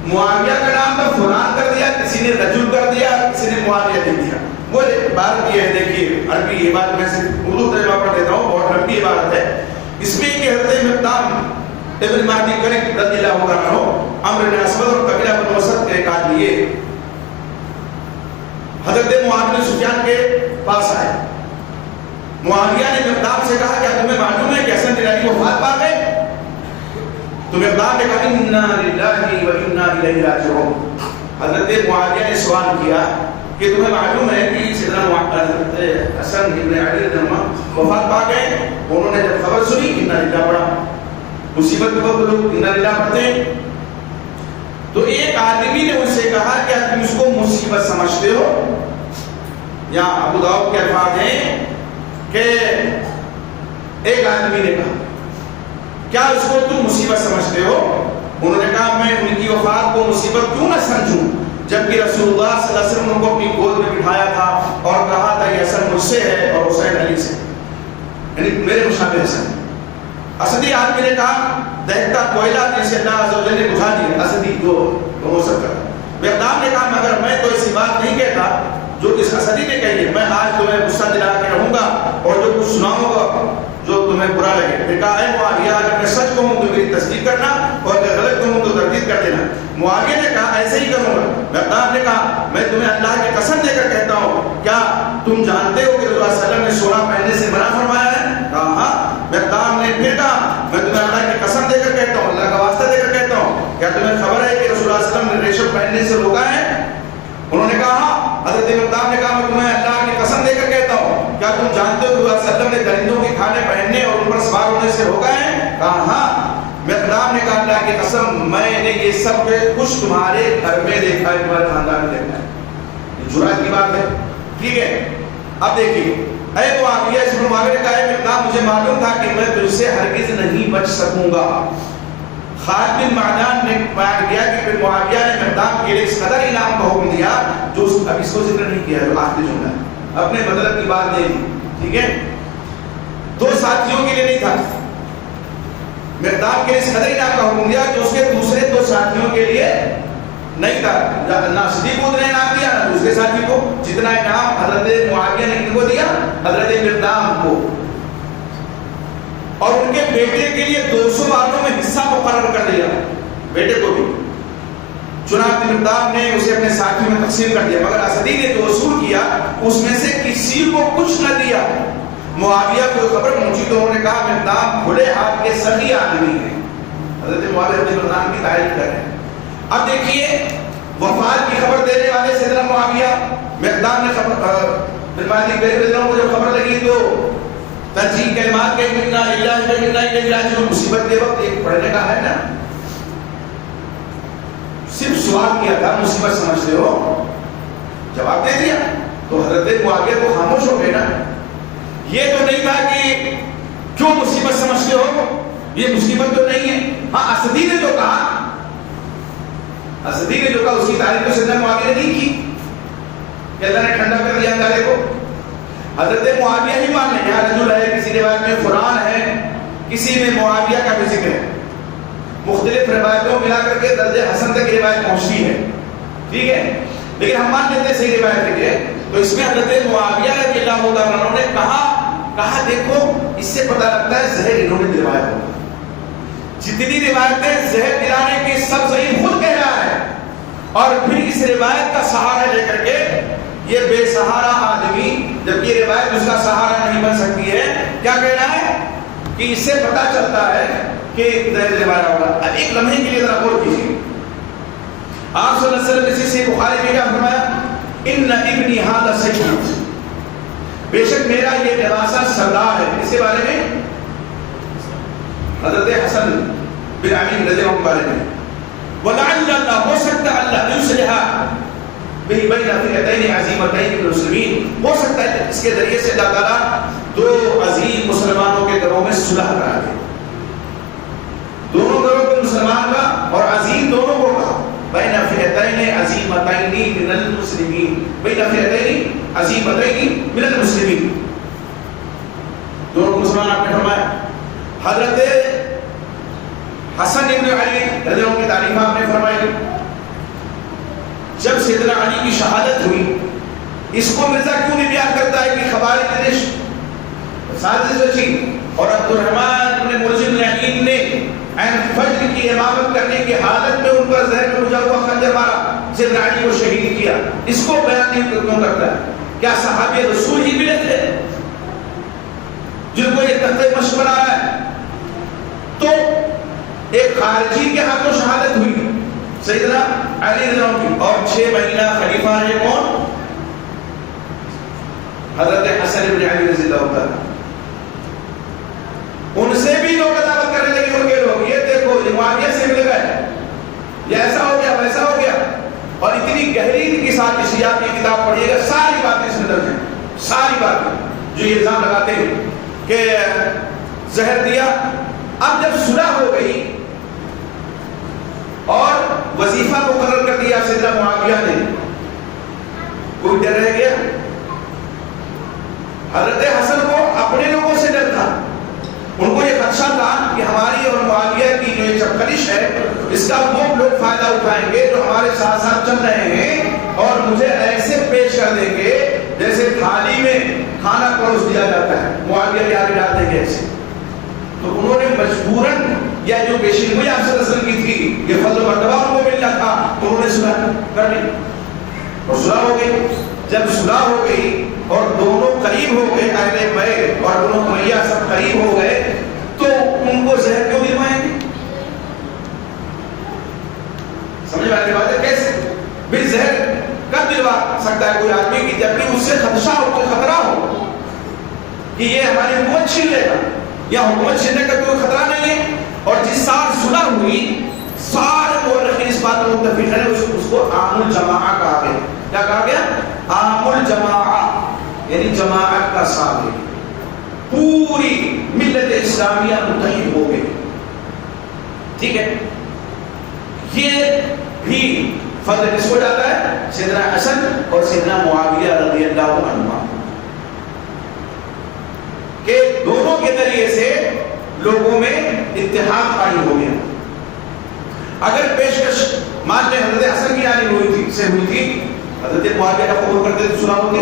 معاویہ کا نام تو فلان کر دیا، کسی نے رجل کر دیا، کسی نے معاویہ دے دیا. وہ بات یہ ہے، دیکھیے عربی عبارت میں سے اردو ترجمہ پڑھ دیتا ہوں، بہت لمبی عبارت ہے. اس میں کہ حضرت مقدام ابن مہدی کریم رضی اللہ عنہ عمرو بن اسود اور قبیلہ بن اسد کے ایک آدمی حضرت معاویہ بن سفیان کے پاس آئے. معاویہ نے مقدام سے کہا کیا تمہیں معلوم ہے کہ حسن علی وفات پا گئے؟ تو مقدام نے کہا انا للہ و انا الیہ راجعون. حضرت معاویہ نے سوال کیا کہ تمہیں معلوم ہے کہ سیدنا حضرت حسن بن علی رضی اللہ عنہ وفات پا گئے؟ انہوں نے جب خبر سنی انا للہ پڑھا. مصیبت کے وقت لوگ انا للہ پڑھتے ہیں. تو ایک آدمی نے ان سے کہا کہ تم اس کو مصیبت سمجھتے ہو؟ یا ابو داؤد کے الفاظ ہیں کہ ایک آدمی نے کہا کیا اس کو تم مصیبت سمجھتے ہو؟ انہوں نے کہا میں ان کی وفات کو مصیبت کیوں نہ سمجھوں، جبکہ رسول اللہ صلی اللہ علیہ وسلم کو اپنی گود میں بٹھایا تھا اور کہا تھا یہ حسن مجھ سے ہے اور حسین علی سے، یعنی میرے مشابہ حسن. اسدی آدمی نے کہا دہتا کوئلہ جسے اللہ عز و جل نے بجھا دیا، اسدی جو ہو سکتا ہے. مقدام نے کہا مگر میں تو ایسی بات نہیں کہتا جو اس اسدی نے کہی ہے. میں آج تمہیں غصہ دلا کے رہوں گا اور جو کچھ سناؤں گا جو تمہیں برا لگے. پھر کہا اے معاویہ اگر میں سچ کہوں تو میری تصدیق کرنا اور اگر غلط کہوں تو تردید کر دینا. معاویہ نے کہا ایسے ہی کروں گا. مقدام نے کہا میں تمہیں اللہ کی قسم دے کر کہتا ہوں کیا تم جانتے ہو کہ رسول اللہ صلی اللہ علیہ وسلم نے سونا پہننے سے منع فرمایا ہے؟ کہا ہاں. مقدام نے پھر کہا میں تمہیں اللہ کی قسم دے کر کہتا ہوں, اللہ کا واسطہ دے کر کہتا ہوں, کیا تمہیں خبر ہے کہ رسول اللہ صلی اللہ علیہ وسلم نے ریشم پہننے سے روکا ہے؟ انہوں نے کہا ہاں. حضرت مقدام نے کہا میں تمہیں اللہ کی قسم دے کر کہتا ہوں کیا تم جانتے ہو کہ رسول اللہ صلی اللہ علیہ وسلم نے درندوں کے کھانے پہننے اور ان پر سوار ہونے سے روکا ہے؟ کہا ہاں. مقدام نے کہا اللہ کی قسم میں نے یہ سب کچھ تمہارے گھر میں دیکھا ہے, تمہارے خاندان میں دیکھا ہے. یہ جرات کی بات ہے. ٹھیک ہے, اب دیکھیے اے معاویہ, اس پر معاویہ نے کہا ہے مقدام مجھے معلوم تھا کہ میں تجھ سے ہرگز نہیں بچ سکوں گا. خالد بن معدان نے بیان کیا کہ پھر معاویہ نے مقدام کے لیے اس قدر انعام کا حکم دیا جو اب اس کو ذکر نہیں کیا ہے, آخری جملہ ہے, اپنے مطلب کی بات نہیں دی. ٹھیک ہے, دو ساتھیوں کے لیے نہیں تھا, مقدام کے لیے اس قدر انعام کا حکم دیا جو اس کے دوسرے دو ساتھیوں کے لیے نہیں تھا. نہ صدیق کو اتنا انعام دیا نہ دوسرے ساتھی کو. جتنا انعام حضرت معاویہ نے کن کو دیا؟ حضرت مقدام کو. اور ان کے بیٹے کے لیے 200 باروں میں حصہ مقرر کر دیا, بیٹے کو بھی. چنانچہ مقدام نے اسے اپنے ساتھیوں میں تقسیم کر دیا, مگر اسدی نے جو وصول کیا اس میں سے کسی کو کچھ نہ دیا. معاویہ کو خبر پہنچی تو انہوں نے کہا مقدام کھلے ہاتھ کے سخی آدمی ہیں. حضرت معاویہ رضی اللہ عنہ کی تعریف کر رہے ہیں. اب دیکھیے وفات کی خبر دینے والے سیدنا معاویہ, مقدام نے جب خبر لگی تو ترجیح کلمات کے انا للہ و انا الیہ راجعون, مصیبت کے وقت ایک پڑھنے کا ہے نا, صرف سوال کیا تھا مصیبت سمجھتے ہو, جواب دے دیا تو حضرت معاویہ کو خاموش ہو گئے نا. یہ تو نہیں تھا کہ کیوں مصیبت سمجھتے ہو, یہ مصیبت تو نہیں ہے. ہاں اسدی نے جو کہا, اسدی نے جو کہا اس کی تعریف تو سیدنا معاویہ نے نہیں کی کہ اللہ نے ٹھنڈا کر دیا اندھارے کو. حضرت معاویہ ہی مان لیں, یہاں رجل ہے, کسی روایت میں قرآن ہے, کسی میں معاویہ کا بھی ذکر ہے, مختلف روایتوں ملا کر کے درجہ حسن تک یہ روایت پہنچتی ہے. ٹھیک ہے, لیکن ہم مان لیتے ہیں صحیح روایت ہے. تو اس میں حضرت معاویہ رضی اللہ عنہ نے کہا دیکھو اس سے پتہ لگتا ہے زہر انہوں نے دلوایا ہوگا. جتنی روایتیں زہر دلانے کی سب صحیح خود کہہ رہا ہے, اور پھر اس روایت کا سہارا لے کر کے یہ بے سہارا آدمی, جب یہ روایت اس کا سہارا نہیں بن سکتی ہے, کیا کہہ رہا ہے کہ اس سے پتہ چلتا ہے کہ زہر دلوایا ہوگا. اب ایک لمحے کے لیے ذرا غور کیجیے. آپ صلی اللہ علیہ وسلم نے سے بخاری میں کیا فرمایا, ان ابنی ھذا سید, بے شک میرا یہ نواسا سردار ہے. اس کے بارے میں حضرت حسن بن علی رضی اللہ عنہ کے بارے میں, ولعل اللہ, ہو سکتا ہے اللہ یصلح بہ بین فئتین عظیمتین من المسلمین, ہو سکتا ہے اس کے ذریعے سے اللہ تعالیٰ دو عظیم مسلمانوں کے گھروں میں صلح کرا دے. دونوں گھروں کے مسلمان کا اور عظیم دونوں کو کہا, بین فئتین عظیمتین من المسلمین, بین فئتین عظیمتین من المسلمین, دونوں مسلمان آپ نے فرمایا. حضرت حسن ابن علی رضی اللہ عنہ کی تعریف آپ نے فرمائی. جب سیدنا علی کی شہادت ہوئی, اس کو مرزا کیوں نہیں بیان کرتا ہے کہ خوارج نے سازش رچی اور عبد الرحمن بن ملجم العین نے عین فجر کی امامت کرنے کی حالت میں ان پر زہر میں بجھا ہوا خنجر مارا, سیدنا علی کو شہید کیا. اس کو بیان نہیں کیوں کرتا ہے؟ کیا صحابی رسول ہی ملے تھے جن کو یہ تختہ مشق بنا رہا ہے؟ تو ایک خارجی کے ہاتھوں شہادت ہوئی سیدنا علی رضی اللہ عنہ کی, اور 6 مہینہ خلیفہ رہے کون؟ حضرت حسن بن علی رضی اللہ عنہ. ان سے بھی لوگ عداوت کرنے لگے, ان کے لوگ یہ دیکھو یہ معاویہ سے مل گئے, یہ ایسا ہو گیا ویسا ہو گیا. اور اتنی گہری کی سازشیات کی کتاب پڑھیے گا, ساری باتیں اس میں درج ہیں, ساری باتیں جو یہ الزام لگاتے ہیں کہ زہر دیا. اب جب صلح ہو گئی اور وظیفہ مقرر کر دیا سیدنا معاویہ نے, کوئی ڈر رہ گیا؟ حضرت حسن کو اپنے لوگوں سے ڈر تھا, ان کو یہ خدشہ تھا کہ ہماری اور معاویہ کی جو یہ چپکلش ہے اس کا وہ لوگ فائدہ اٹھائیں گے جو ہمارے ساتھ ساتھ چل رہے ہیں, اور مجھے ایسے پیش کر دیں گے جیسے تھالی میں کھانا پروس دیا جاتا ہے, معاویہ کے آگے ڈال دیں گے ایسے. مجبوراً یا جو پیشینگوئی آپ صلی اللہ علیہ وسلم کی تھی یہ فضل و مرتبہ ان کو ملنا تھا تو انہوں نے صلح کر لی اور صلح ہو گئی. جب صلح ہو گئی اور دونوں قریب ہو گئے اہل بیت اور بنو امیہ سب قریب ہو گئے تو ان کو زہر کیوں دلوائیں گے؟ سمجھ میں آنے بات ہے کیسے بھی زہر کب دلوا سکتا ہے کوئی آدمی کی جب بھی اس سے خدشہ ہو کوئی خطرہ ہو کہ یہ ہماری حکومت چھین لے گا یا حکومت چھیننے کا کوئی خطرہ نہیں ہے. اور جس سال صلح ہوئی سارے مورخین اس بات میں متفق ہیں اس کو عام الجماعہ کہا گیا. کیا کہا گیا؟ عام الجماعہ یعنی جماعت کا سال ہے. پوری ملت اسلامیہ متحد ہو گئی. ٹھیک ہے. یہ بھی فضل کس کو جاتا ہے؟ سیدنا حسن اور سیدنا معاویہ رضی اللہ عنہ کہ دونوں کے ذریعے سے لوگوں میں اتحاد قائم ہو گیا. اگر پیشکش مان لیں حضرت حسن کی جانب ہوئی تھی حضرت معاویہ کا قبول کرتے تو صلح ہوتی,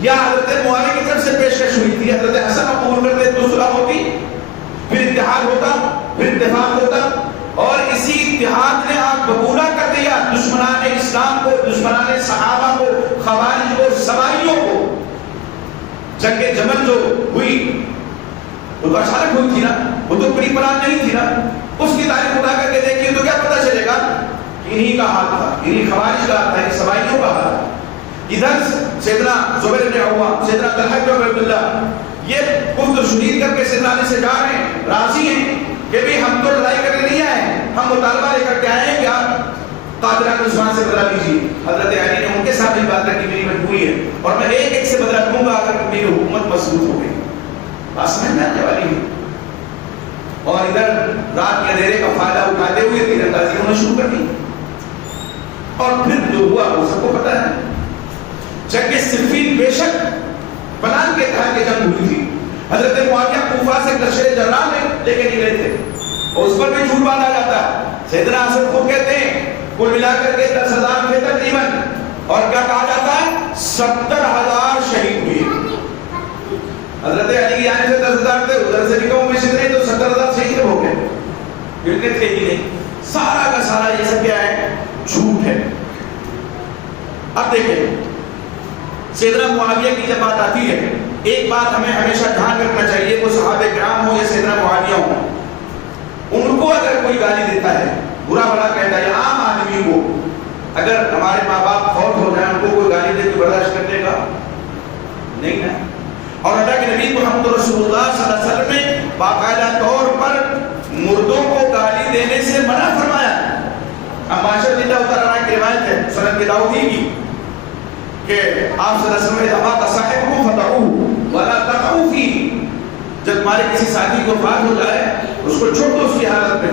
یا حضرت معاویہ کی طرف سے پیشکش ہوئی تھی حضرت حسن کا قبول کرتے تو صلح ہوتی, پھر اتحاد ہوتا, پھر اتفاق ہوتا. اور اسی اتحاد نے آپ قبولہ کر دیا دشمنان اسلام کو, دشمنان صحابہ کو, خوارج کو, سبائیوں کو. جنگ جمل جو ہوئی وہ تو اچانک ہوئی تھی نا, وہ تو پری پلان نہیں تھی نا. اس کی تاریخ اٹھا کر کے دیکھیے تو کیا پتہ چلے گا انہی کا ہاتھ تھا, انہی خوارج کا ہاتھ تھا, انہی سبائیوں کا ہاتھ تھا. ادھر سیدنا زبیر بن عوام, سیدنا طلحہ بن عبید اللہ یہ گفت و شنید کر کے سیدنا علی سے جا رہے ہیں, راضی ہیں کہ بھی ہم تو لڑائی کرنے نہیں آئے ہیں, ہم مطالبہ لے کر کے آئے ہیں کہ آپ قاتلان عثمان سے بدلہ لیجیے. حضرت علی نے ان کے ساتھ بھی بات رکھی میری مجبوری ہے اور میں ایک ایک سے بدلہ لوں گا اگر میری حکومت مضبوط ہو گئی. بات سمجھ میں آنے والی ہے. اور ادھر رات کے اندھیرے کا فائدہ اٹھاتے ہوئے تیر اندازی ہونا شروع کر دی. اور پھر جو ہوا وہ سب کو پتہ ہے. جنگ صفین بے شک پلان کے تحت یہ جنگ ہوئی تھی. حضرت معاویہ کوفہ سے لشکر جنرال لے کے نکلے تھے اور اس پر بھی جھوٹ باندھا جاتا ہے. سیدنا حسن خود کہتے ہیں کل ملا کر کے 10,000 تھے تقریباً, اور کیا کہا جاتا ہے 70,000 شہید ہوئے. حضرت علی کی جانب سے 10,000 تھے, ادھر سے بھی کم میں شہید تو 70,000 شہید ہو گئے. بالکل تھے ہی نہیں. سارا کا سارا یہ سب کیا ہے؟ جھوٹ ہے. اب دیکھیں سیدنا معاویہ کی جب بات آتی ہے ایک بات ہمیں ہمیشہ دھیان رکھنا چاہیے, وہ صحابہ کرام ہو یا سیدنا معاویہ ہو, ان کو اگر کوئی گالی دیتا ہے, برا بھلا کہتا ہے, عام آدمی کو اگر ہمارے ماں باپ فوت ہو جائیں ان کو کوئی گالی دے کے برداشت کر دے گا نہیں نا. اور اللہ کے نبی محمد رسول اللہ صلی اللہ علیہ وسلم نے باقاعدہ طور پر مردوں کو گالی دینے سے منع فرمایا. اب معاشر اللہ تعالیٰ کی روایت ہے سنن داؤدی کی کہ آپ صلی اللہ علیہ وسلم نے کہا صاحب کو فتحو ولا تقعوا فی, جب تمہارے کسی ساتھی کو وفات ہو جائے اس کو چھوڑ دو اس کی حالت میں,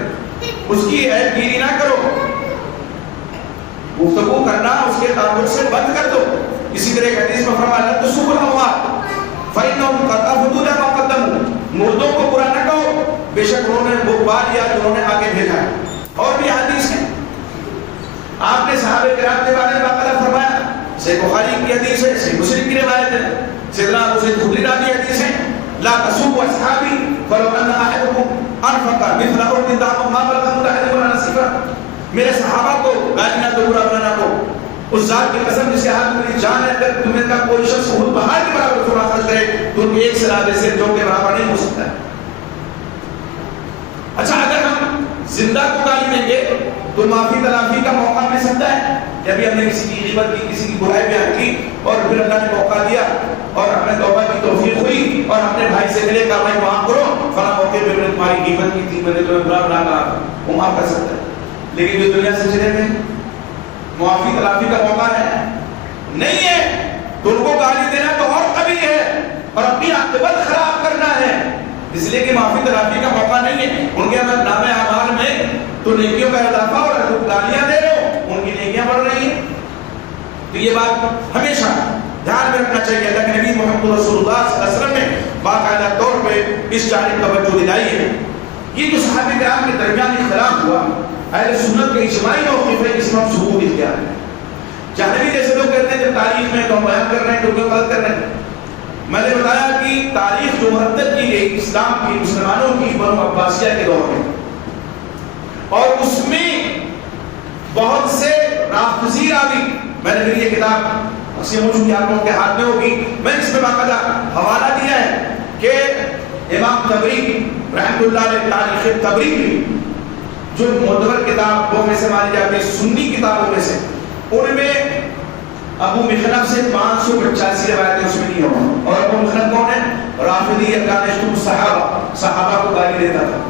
اس کی عیب گیری نہ کرو, گفتگو کرنا اس کے تعلق سے بند کر دو. اسی طرح ایک حدیث میں فرمایا لا تسبوا الاموات فإنهم قد أفضوا ما قدموا, مردوں کو برا نہ کہو بے شک انہوں نے وہ پا لیا جو انہوں نے آگے بھیجا ہے. اور بھی حدیث ہے آپ نے صحابہ کرام کے بارے میں باقاعدہ فرمایا. صحیح بخاری کی حدیث ہے, صحیح مسلم کی روایت ہے, سیدنا ابو سعید خدری راوی حدیث ہے لا تسبوا اصحابی فلو ان احدکم انفق مثل احد ذهبا ما بلغ مد احدهم ولا نصيفا. میرے صحابہ کو گالی نہ دو, برا بنا نہ دو. اس ذات کی قسم جس کے ہاتھ میں میری جان ہے, اگر تمہیں کا کوئی شخص خود بہار کے برابر تھوڑا خرچ کرے تو ایک سلابے سے جو کے برابر نہیں ہو سکتا ہے. اچھا اگر ہم زندہ کو گالی دیں گے تو معافی تلافی کا موقع مل سکتا ہے کہ ابھی ہم نے کسی کی غیبت کی, کسی کی برائی بیان کی اور پھر اللہ نے موقع دیا اور ہمیں توبہ کی توفیق ہوئی اور اپنے بھائی سے ملے کہا بھائی معاف کرو فلاں موقع پہ میں نے تمہاری غیبت کی تھی, میں نے تمہیں برا بنا کہا, وہ معاف کر سکتا ہے. لیکن جو دنیا سے چلے گئے معافی تلافی کا موقع ہے نہیں ہے تو ان کو گالی دینا تو اور قبیح ہے اور اپنی عاقبت خراب کرنا ہے, اس لیے کہ معافی تلافی کا موقع نہیں ہے. ان کے نام اعمال میں تو نیکیوں کا اضافہ اور گالیاں دے رہے ہو, ان کی نیکیاں بڑھ رہی ہیں. تو یہ بات ہمیشہ دھیان میں رکھنا چاہیے. اللہ کے نبی محمد رسول اللہ صلی اللہ علیہ وسلم نے باقاعدہ طور پہ اس جانب توجہ دلائی ہے. یہ جو صحابہ کرام کے درمیان اختلاف ہوا, اہل سنت کے اجماعی موقف ہے اس میں ثبوت اختیار ہے. جہنمی جیسے لوگ کہتے ہیں جب تاریخ میں تو ہم بیان کر رہے ہیں تو کیوں غلط کر رہے ہیں. میں نے بتایا کہ کی تاریخ جو مرتب کی گئی اسلام کی مسلمانوں کی بنو عباسیہ کے دور میں، اور اس میں بہت سے رافضی راوی، میں نے پھر یہ کتاب تقسیم ہو چکی آپ لوگوں کے ہاتھ میں ہوگی، میں اس میں باقاعدہ حوالہ دیا ہے کہ امام طبری رحمۃ اللہ علیہ تاریخ طبری میں جو معتبر کتابوں میں سے مانی جاتی ہے، سنی کتابوں میں سے، ان میں ابو مخنف سے 585 روایتیں اس میں نہیں ہوں، اور ابو مخنف کون ہے؟ رافضی اکانشتم صحابہ کو گالی دیتا تھا،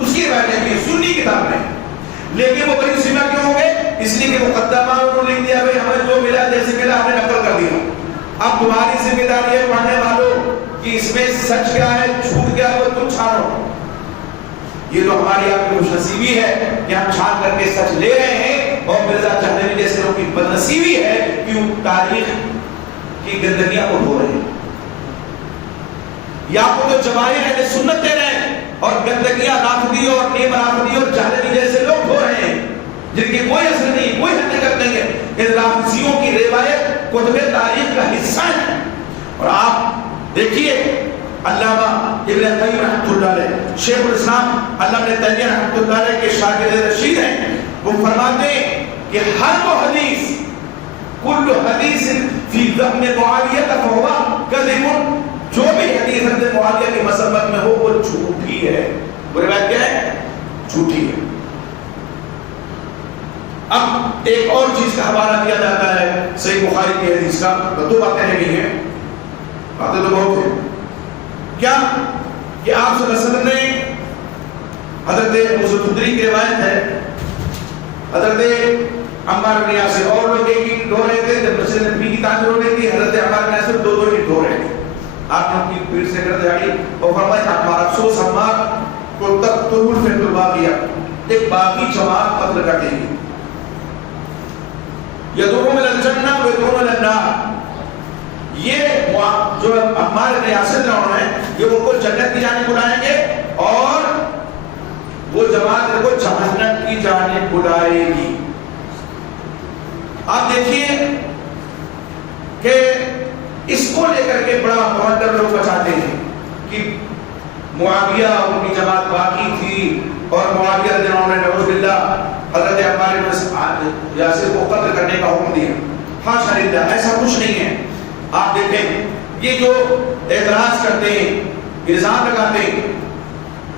اس کی روایتیں بھی سنی کتاب میں، لیکن وہ بڑی سیما کیوں ہو گئے؟ اس لیے کہ مقدمہ انہوں نے لکھ دیا بھائی ہمیں جو ملا جیسے ملا ہم نے نقل کر دیا، اب تمہاری ذمہ داری ہے پڑھنے والوں کہ اس میں سچ کیا ہے جھوٹ کیا ہے وہ تم چھانو۔ یہ تو ہماری آپ کی خوش نصیبی ہے کہ ہم چھان کر کے سچ لے رہے ہیں، اور مرزا جہلوی جیسے لوگوں کی بدنصیبی ہے کہ وہ تاریخ کی گندگیاں کو دھو رہے ہیں، یا کو تو جماہیر اہل سنت دے رہے ہیں اور گندگیاں رافضی اور نیم رافضی اور جہلوی جیسے لوگ دھو رہے ہیں جن کی کوئی اثر نہیں، کوئی حقیقت نہیں ہے۔ ان رافضیوں کی روایت کتب تاریخ کا حصہ ہے۔ اور آپ دیکھیے علامہ ابن قیم رحمۃ اللہ علیہ، شیخ الاسلام علامہ ابن تیمیہ رحمۃ اللہ علیہ کے شاگرد رشید ہیں، وہ فرماتے ہیں کہ ہر وہ حدیث کل حدیث فی ذم معاویہ فہو کذب، جو بھی حدیث حضرت معاویہ کی مذمت میں ہو وہ جھوٹی ہے، وہ روایت کیا ہے؟ جھوٹی ہے۔ اب ایک اور چیز کا حوالہ دیا جاتا ہے صحیح بخاری کی حدیث کا، دو باتیں نہیں ہیں، باتیں تو بہت ہیں، کیا کہ آپ صلی اللہ علیہ وسلم نے حضرت ابو خدری کی روایت ہے، حضرت عمار بن یاسر اور لوگ ایک ہی دھو رہے تھے، جب مسجد نبی کی تعمیر ہو رہی تھی حضرت عمار بن یاسر دو ہی دھو رہے تھے، آپ نے ان کی پیٹ سے کر دہاڑی اور فرمایا عمار افسوس عمار کو تقتل الفئة الباغیہ، ایک باغی جماعت قتل کر دے گی، یدعون الی الجنہ ویدعون الی النار، یہ جو عمار بن یاسر جو ہیں یہ ان کو جنت کی جانب بلائیں گے اور وہ جماعت ان کو جہنم کی جانب بلائے گی۔ آپ دیکھیے کہ اس کو لے کر کے بڑا بہتر لوگ بچاتے ہیں کہ معاویہ ان کی جماعت باقی تھی اور معاویہ رضی اللہ عنہ نے نعوذ باللہ حضرت عمار بن یاسر کو قتل کرنے کا حکم دیا، حاشا للہ، ایسا کچھ نہیں ہے۔ آپ دیکھیں یہ جو اعتراض کرتے ہیں، الزام لگاتے ہیں،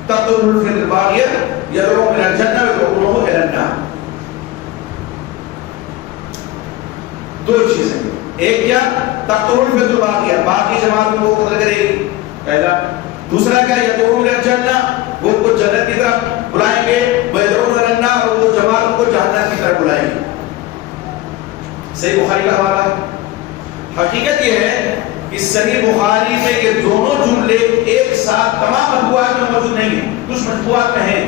تقتل الفئة الباغیہ یدعون الی الجنہ ویدعون الی النار، دو چیزیں، ایک کیا؟ تقتل الفئة الباغیہ، باقی جماعت کو قتل کرے گی، پہلا، دوسرا کیا؟ یدعون الی الجنہ، وہ ان کو جنت کی طرف بلائیں گے، ویدعون الی النار، اور وہ جماعت ان کو جہنم کی طرف بلائیں گے۔ صحیح بخاری کا حوالہ ہے۔ حقیقت یہ ہے کہ صحیح بخاری میں یہ دونوں جملے ایک ساتھ تمام مطبوعات میں موجود نہیں ہیں، کچھ مطبوعات میں ہیں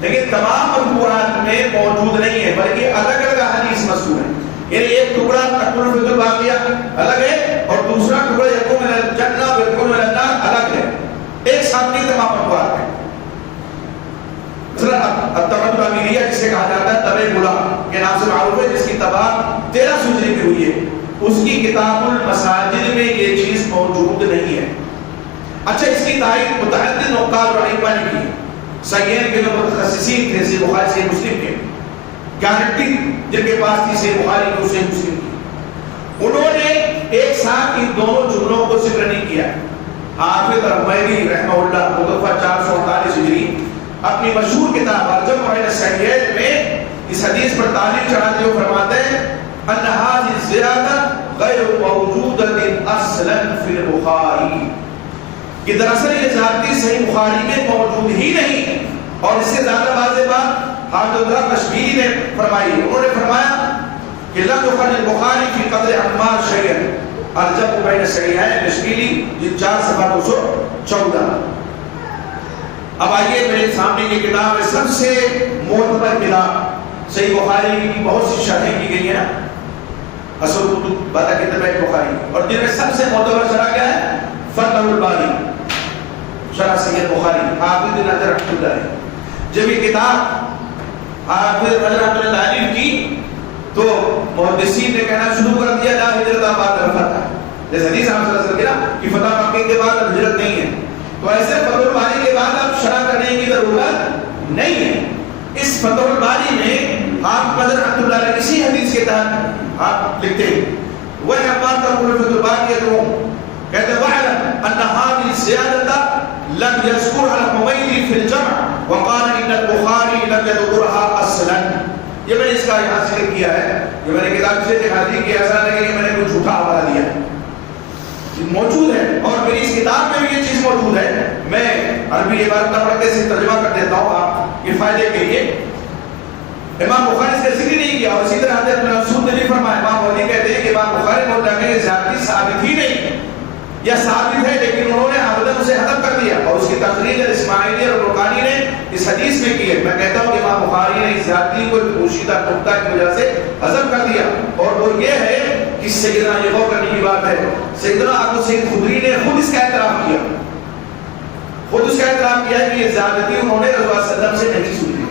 لیکن تمام مطبوعات میں موجود نہیں ہے، بلکہ الگ الگ احادیث مذکور ہیں، یعنی ایک ٹکڑا تقتل الفئة الباغیہ الگ ہے اور دوسرا ٹکڑا یدعون الی الجنہ ویدعون الی النار الگ ہے، ایک ساتھ نہیں تمام مطبوعات میں۔ مثلا الطبعۃ الامویہ جسے کہا جاتا ہے طبع بلا کے نام سے معروف ہے، جس کی طبع 1300 ہجری میں ہوئی ہے، اس کی کتاب المساجد میں یہ چیز موجود نہیں ہے۔ اچھا، اس کی تائید متعدد نقاد اور ائمہ نے کی، صحیحین کے جو متخصصین تھے صحیح بخاری صحیح مسلم کے، گارنٹی جن کے پاس تھی صحیح بخاری کی صحیح مسلم کی، انہوں نے ایک ساتھ ان دونوں جملوں کو ذکر نہیں کیا۔ حافظ رحمانی رحمہ اللہ متوفی 448 ہجری اپنی مشہور کتاب الجمع بین الصحیحین میں اس حدیث پر تعلیق چڑھاتے ہوئے فرماتے ہیں ان هذه الزیادہ غیر موجودۃ اصلا فی البخاری، کہ دراصل یہ زیادتی صحیح بخاری میں موجود ہی نہیں، اور اس سے زیادہ واضح بات حافظ الکشمیری نے فرمائی، انہوں نے فرمایا کہ لم يخرج البخاری فی قتل عمار شیئا، الجمع بین الصحیحین کشمیری جلد 4 صفحہ 214۔ اب آئیے میرے سامنے یہ کتاب ہے، سب سے معتبر کتاب، صحیح بخاری کی بہت سی شرحیں کی گئی ہیں، اصل کتب بعد کتاب بخاری، اور جن میں سب سے معتبر شرح کیا ہے؟ فتح الباری، شرح صحیح بخاری، حافظ بن حجر رحمۃ اللہ علیہ۔ جب یہ کتاب حافظ بن حجر رحمۃ اللہ علیہ کی تو محدثین نے کہنا شروع کر دیا لا ہجرت بعد الفتح، جیسے حدیث آپ صلی اللہ علیہ وسلم کہ فتح مکہ الباری کے بعد اب ہجرت نہیں ہے، تو ایسے فتح الباری کے بعد اب شرح کرنے کی ضرورت نہیں ہے۔ اس فتح الباری میں آپ قدر رحمۃ اللہ علیہ اسی حدیث کے تحت آپ لکھتے ہیں وہ عبارت تقول فتح الباری کہتے وَعْلَمْ أَنَّ هَذِهِ الزِّيَادَةَ لَمْ يَذْكُرْهَا الْحُمَيْدِي فِي الْجَمْعِ وَقَالَ إِنَّ الْبُخَارِي لَمْ يَذْكُرْهَا أَصْلًا۔ یہ میں نے اس کا یہاں ذکر کیا ہے، یہ میں نے کتاب سے دکھا دی کہ ایسا نہیں کہ میں نے کوئی جھوٹا حوالہ دیا ہے، موجود ہے اور میری اس کتاب میں بھی یہ چیز موجود ہے۔ میں عربی عبارت نہ پڑھ کے صرف ترجمہ کر دیتا ہوں آپ کے فائدے کے لیے۔ امام بخاری اس کا ذکر نہیں کیا، اور اسی طرح حضرت ابن مسعود نے فرمایا، امام بخاری کہتے ہیں کہ امام بخاری مولا کہ زیادتی ثابت ہی نہیں یا ثابت ہے لیکن انہوں نے عمدن اسے حذف کر دیا، اور اس کی تقریر اسماعیلی اور برقانی نے اس حدیث میں کی ہے۔ میں کہتا ہوں کہ امام بخاری نے اس زیادتی کو پوشیدہ نقطہ کی وجہ سے حذف کر دیا، اور وہ یہ ہے کہ سیدنا یہ غور کرنے کی بات ہے، سیدنا ابو سعید خدری نے خود اس کا اعتراف کیا، خود اس کا اعتراف کیا کہ یہ زیادتی انہوں نے رسول اللہ صلی اللہ علیہ وسلم سے نہیں سنی،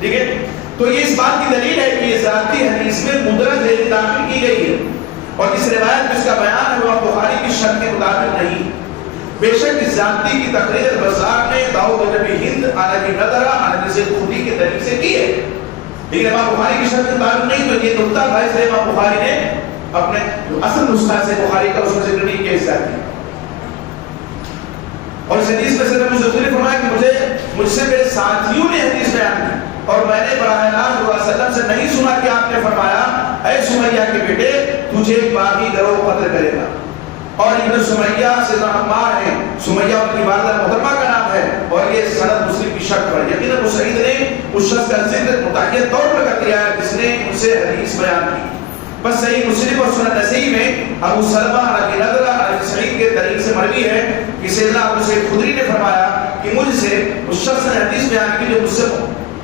ٹھیک ہے۔ تو یہ اس بات کی دلیل ہے کہ یہ ذاتی حدیث میں مدرج ہے، داخل کی گئی ہے، اور اس روایت میں اس کا بیان ہے وہ بخاری کی شرط کے مطابق نہیں۔ بے شک اس ذاتی کی تقریر بزار نے داؤد نبی ہند عالمی نظر عالمی سے خودی کے طریق سے کی ہے، لیکن امام بخاری کی شرط کے مطابق نہیں، تو یہ نقطہ ہے اس لیے امام بخاری نے اپنے اصل نسخہ سے بخاری کا اس میں ذکر نہیں کیا اس ذاتی۔ اور اس حدیث میں سیدنا ابو ذر نے فرمایا کہ مجھ سے میرے ساتھیوں نے حدیث بیان کی، اور میں نے براہ راست صلی اللہ علیہ وسلم سے نہیں سنا کہ آپ نے فرمایا اے سمیہ کے بیٹے تجھے ایک باغی گروہ قتل کرے گا، اور ابن سمیہ سیدنا عمار ہیں، سمیہ ان کی والدہ محترمہ کا نام ہے، اور یہ سند مسلم کی شرط پر یقینا ابو سعید نے اس شخص کا ذکر متعین طور پر کر دیا ہے جس نے ان سے حدیث بیان کی۔ بس صحیح مسلم اور سنن نسائی میں ابو سلمہ ابی نضرہ ابی سعید کے طریق سے مروی ہے کہ سیدنا ابو سعید خدری نے فرمایا کہ مجھ سے اس شخص نے حدیث بیان کی جو مجھ سے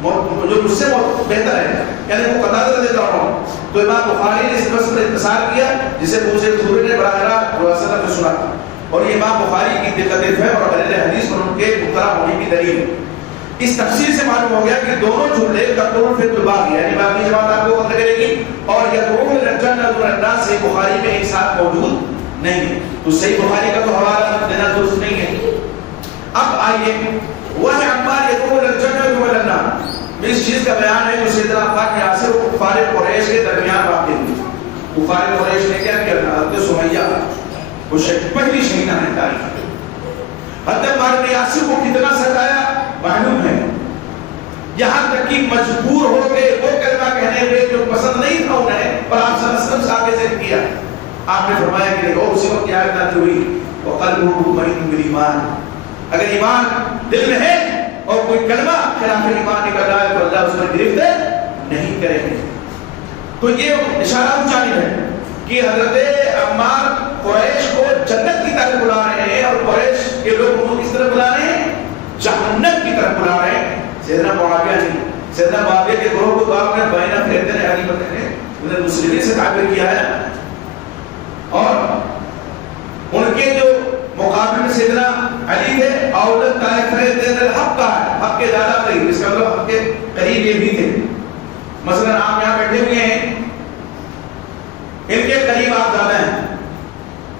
بہتر ہے، یعنی وہ قطادہ دیتا ہوں۔ تو امام بخاری نے اس بس پر اختصار کیا جسے ابو سعید خدری نے براہ راست رسول اللہ صلی اللہ علیہ وسلم سے سنا، اور یہ امام بخاری کی دقت فہم اور اہل حدیث پر ان کے مبتلا ہونے کی دلیل ہے۔ اس تفسیر سے معلوم ہو گیا کہ دونوں جملے تقرر فی الباغ یعنی باقی جماعت آپ کو قتل کرے گی اور یدعون الی الجنۃ والناس سے بخاری میں ایک ساتھ موجود نہیں ہے، تو صحیح بخاری کا تو حوالہ دینا درست نہیں ہے۔ اب آئیے وہ ہے عمار یدعون الی الجنۃ والناس، اس چیز کا بیان ہے جو سیدنا عمار بن یاسر و کفار قریش کے درمیان واقع ہوئی۔ کفار قریش نے کیا کیا تھا؟ حضرت سمیہ وہ پہلی شہیدہ ہے تاریخ میں، حضرت عمار بن یاسر کو کتنا ستایا معلوم ہے، یہاں تک کہ مجبور ہو گئے وہ کلمہ کہنے پہ جو پسند نہیں تھا انہیں، پر آپ صلی اللہ علیہ وسلم سے آگے ذکر کیا، آپ نے فرمایا کہ دیکھو اسی وقت کیا آیت ہوئی وَقَلْبُهُ مُطْمَئِنٌ بِالْإِيمَانِ، اگر ایمان دل میں ہے اور کوئی کلمہ خلاف ایمان نکل رہا ہے تو اللہ اس پر گرفت نہیں کرے گا۔ تو یہ اشارہ اس جانب ہے کہ حضرت عمار قریش کو جنت کی طرف بلا رہے ہیں، اور قریش کے لوگ ان کو کس طرف بلا رہے ہیں؟ جہنم کی طرف بلا رہے ہیں۔ سیدنا معاویہ نہیں، سیدنا معاویہ کے گروہ کو آپ نے بینہ پھیرتے ہیں، علی بکر نے انہیں مسلمین سے تعبیر کیا ہے، اور ان کے جو مقابل میں سیدنا علی تھے، اولد طائفہ دین الحق کا ہے، حق کے زیادہ قریب، اس کا مطلب حق کے قریب یہ بھی تھے۔ مثلا آپ یہاں بیٹھے ہوئے ہیں، ان کے قریب آپ زیادہ ہیں،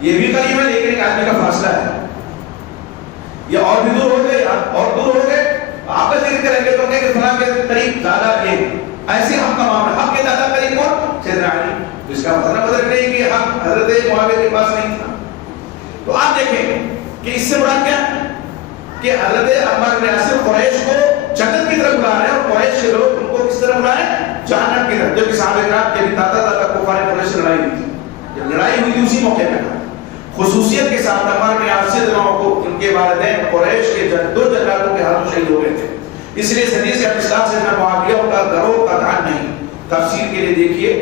یہ بھی قریب ہے لیکن ایک آدمی کا فاصلہ ہے، یہ اور بھی دور ہو گئے اور دور ہو گئے، آپ کا ذکر کریں گے تو کہیں کہ فلاں کے قریب زیادہ یہ ایسے حق کا معاملہ، حق کے زیادہ قریب کون؟ سیدنا علی، اس کا مطلب نہیں کہ حق حضرت معاویہ کے پاس نہیں تھا۔ تو آپ دیکھیں کہ اس سے مراد کیا ہے کہ حضرت عمار بن یاسر قریش کو جنت کی طرف بلا رہے ہیں، اور قریش کے لوگ ان کو کس طرح بلا رہے ہیں؟ جہنم کی طرف، جبکہ صحابہ کرام کے بھی دادا کفار قریش سے لڑائی ہوئی تھی، جب لڑائی ہوئی تھی اسی موقع پہ تھا، خصوصیت کے ساتھ عمار بن یاسر کو ان کے والدین قریش کے دو جنرالوں کے ہاتھوں شہید ہو گئے تھے، اس لیے اس حدیث کا اصطلاح سے معاویہ کا گروہ کا تعلق نہیں۔ تفسیر کے لیے دیکھیے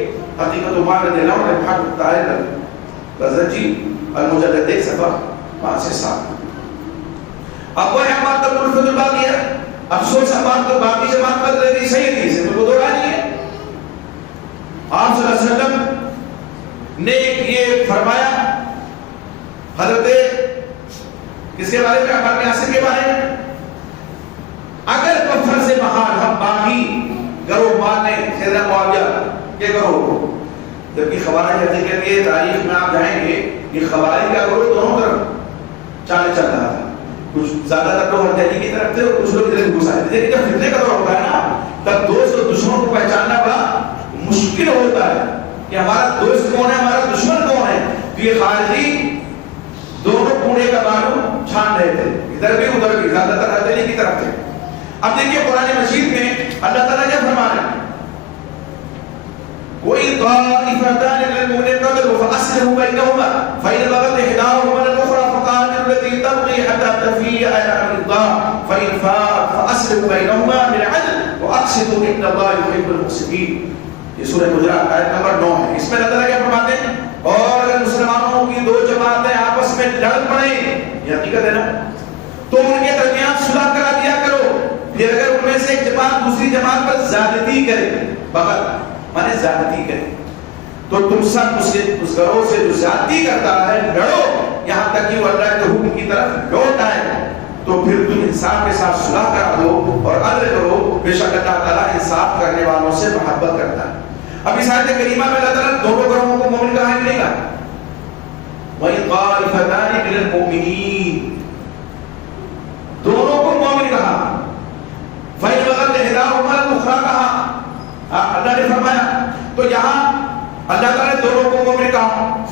حقیقت عمر رضی اللہ عنہ نے حق طاہر غزنجی المجلد ایک صفحہ 5 سے 7۔ اب وہ عمار تقول فی الباقیہ، افسوس عمار تو باقی جماعت بدل رہی، صحیح تھی، اسے تو دو رائے ہے۔ آپ صلی اللہ علیہ وسلم نے یہ فرمایا حضرت کس کے بارے میں؟ عمار بن یاسر کے بارے میں، اگر فرض محال ہم باقی گروہ ماننے سیدنا معاویہ کے گروہ، جبکہ خوارج ذکر کے تاریخ میں آپ جائیں گے یہ خوارج کا گروہ دونوں طرف چال چل رہا تھا. کچھ زیادہ تر لوگ ہردیلی کی طرف تھے اور کچھ لوگ ادھر گھس آئے تھے. لیکن جب فتنے کا دور ہوتا ہے نا تب دوست اور دشمن کو پہچاننا بڑا مشکل ہوتا ہے کہ ہمارا دوست کون ہے ہمارا دشمن کون ہے. تو یہ خارجی دونوں کونے کا معلوم چھان رہے تھے, ادھر بھی ادھر بھی, زیادہ تر ہردیلی کی طرف تھے. اب دیکھیے قرآن مجید میں اللہ تعالیٰ کیا فرما رہے ہیں, کوئی طائفتان من المؤمنین اقتتلوا فاصلحوا بینہما فإن بغت إحداہما على الأخرى فقاتلوا التي تبغي حتى تفيء إلى أمر الله فإن فاءت فأصلحوا بینہما بالعدل وأقسطوا إن الله يحب المقسطین. یہ سورہ حجرات آیت نمبر 9 ہے. اس میں اللہ تعالیٰ کیا فرماتے ہیں, اور اگر مسلمانوں کی دو جماعتیں آپس میں لڑ پڑیں, یہ حقیقت ہے نا, تو ان کے درمیان صلح کرا دیا کرو. پھر اگر ان میں سے ایک جماعت دوسری جماعت پر زیادتی کرے, بغت مانے زیادتی کرے, تو تم سب اس گروہ سے جو زیادتی کرتا ہے لڑو یہاں تک کہ وہ اللہ کے حکم کی طرف لوٹ آئے. تو پھر تم انصاف کے ساتھ صلح کرا دو اور عدل کرو, بے شک اللہ تعالیٰ انصاف کرنے والوں سے محبت کرتا ہے. اب اس آیت کریمہ میں اللہ تعالیٰ دونوں گروہوں کو مومن کہا نہیں کہا, وَإِن طَائِفَتَانِ مِنَ الْمُؤْمِنِينَ, دونوں کو مومن کہا. فَإِن بَغَتْ إِحْدَاهُمَا عَلَى الْأُخْرَى کہا, اللہ نے فرمایا. تو یہاں اللہ تعالیٰ نے دونوں کو مومن کہا.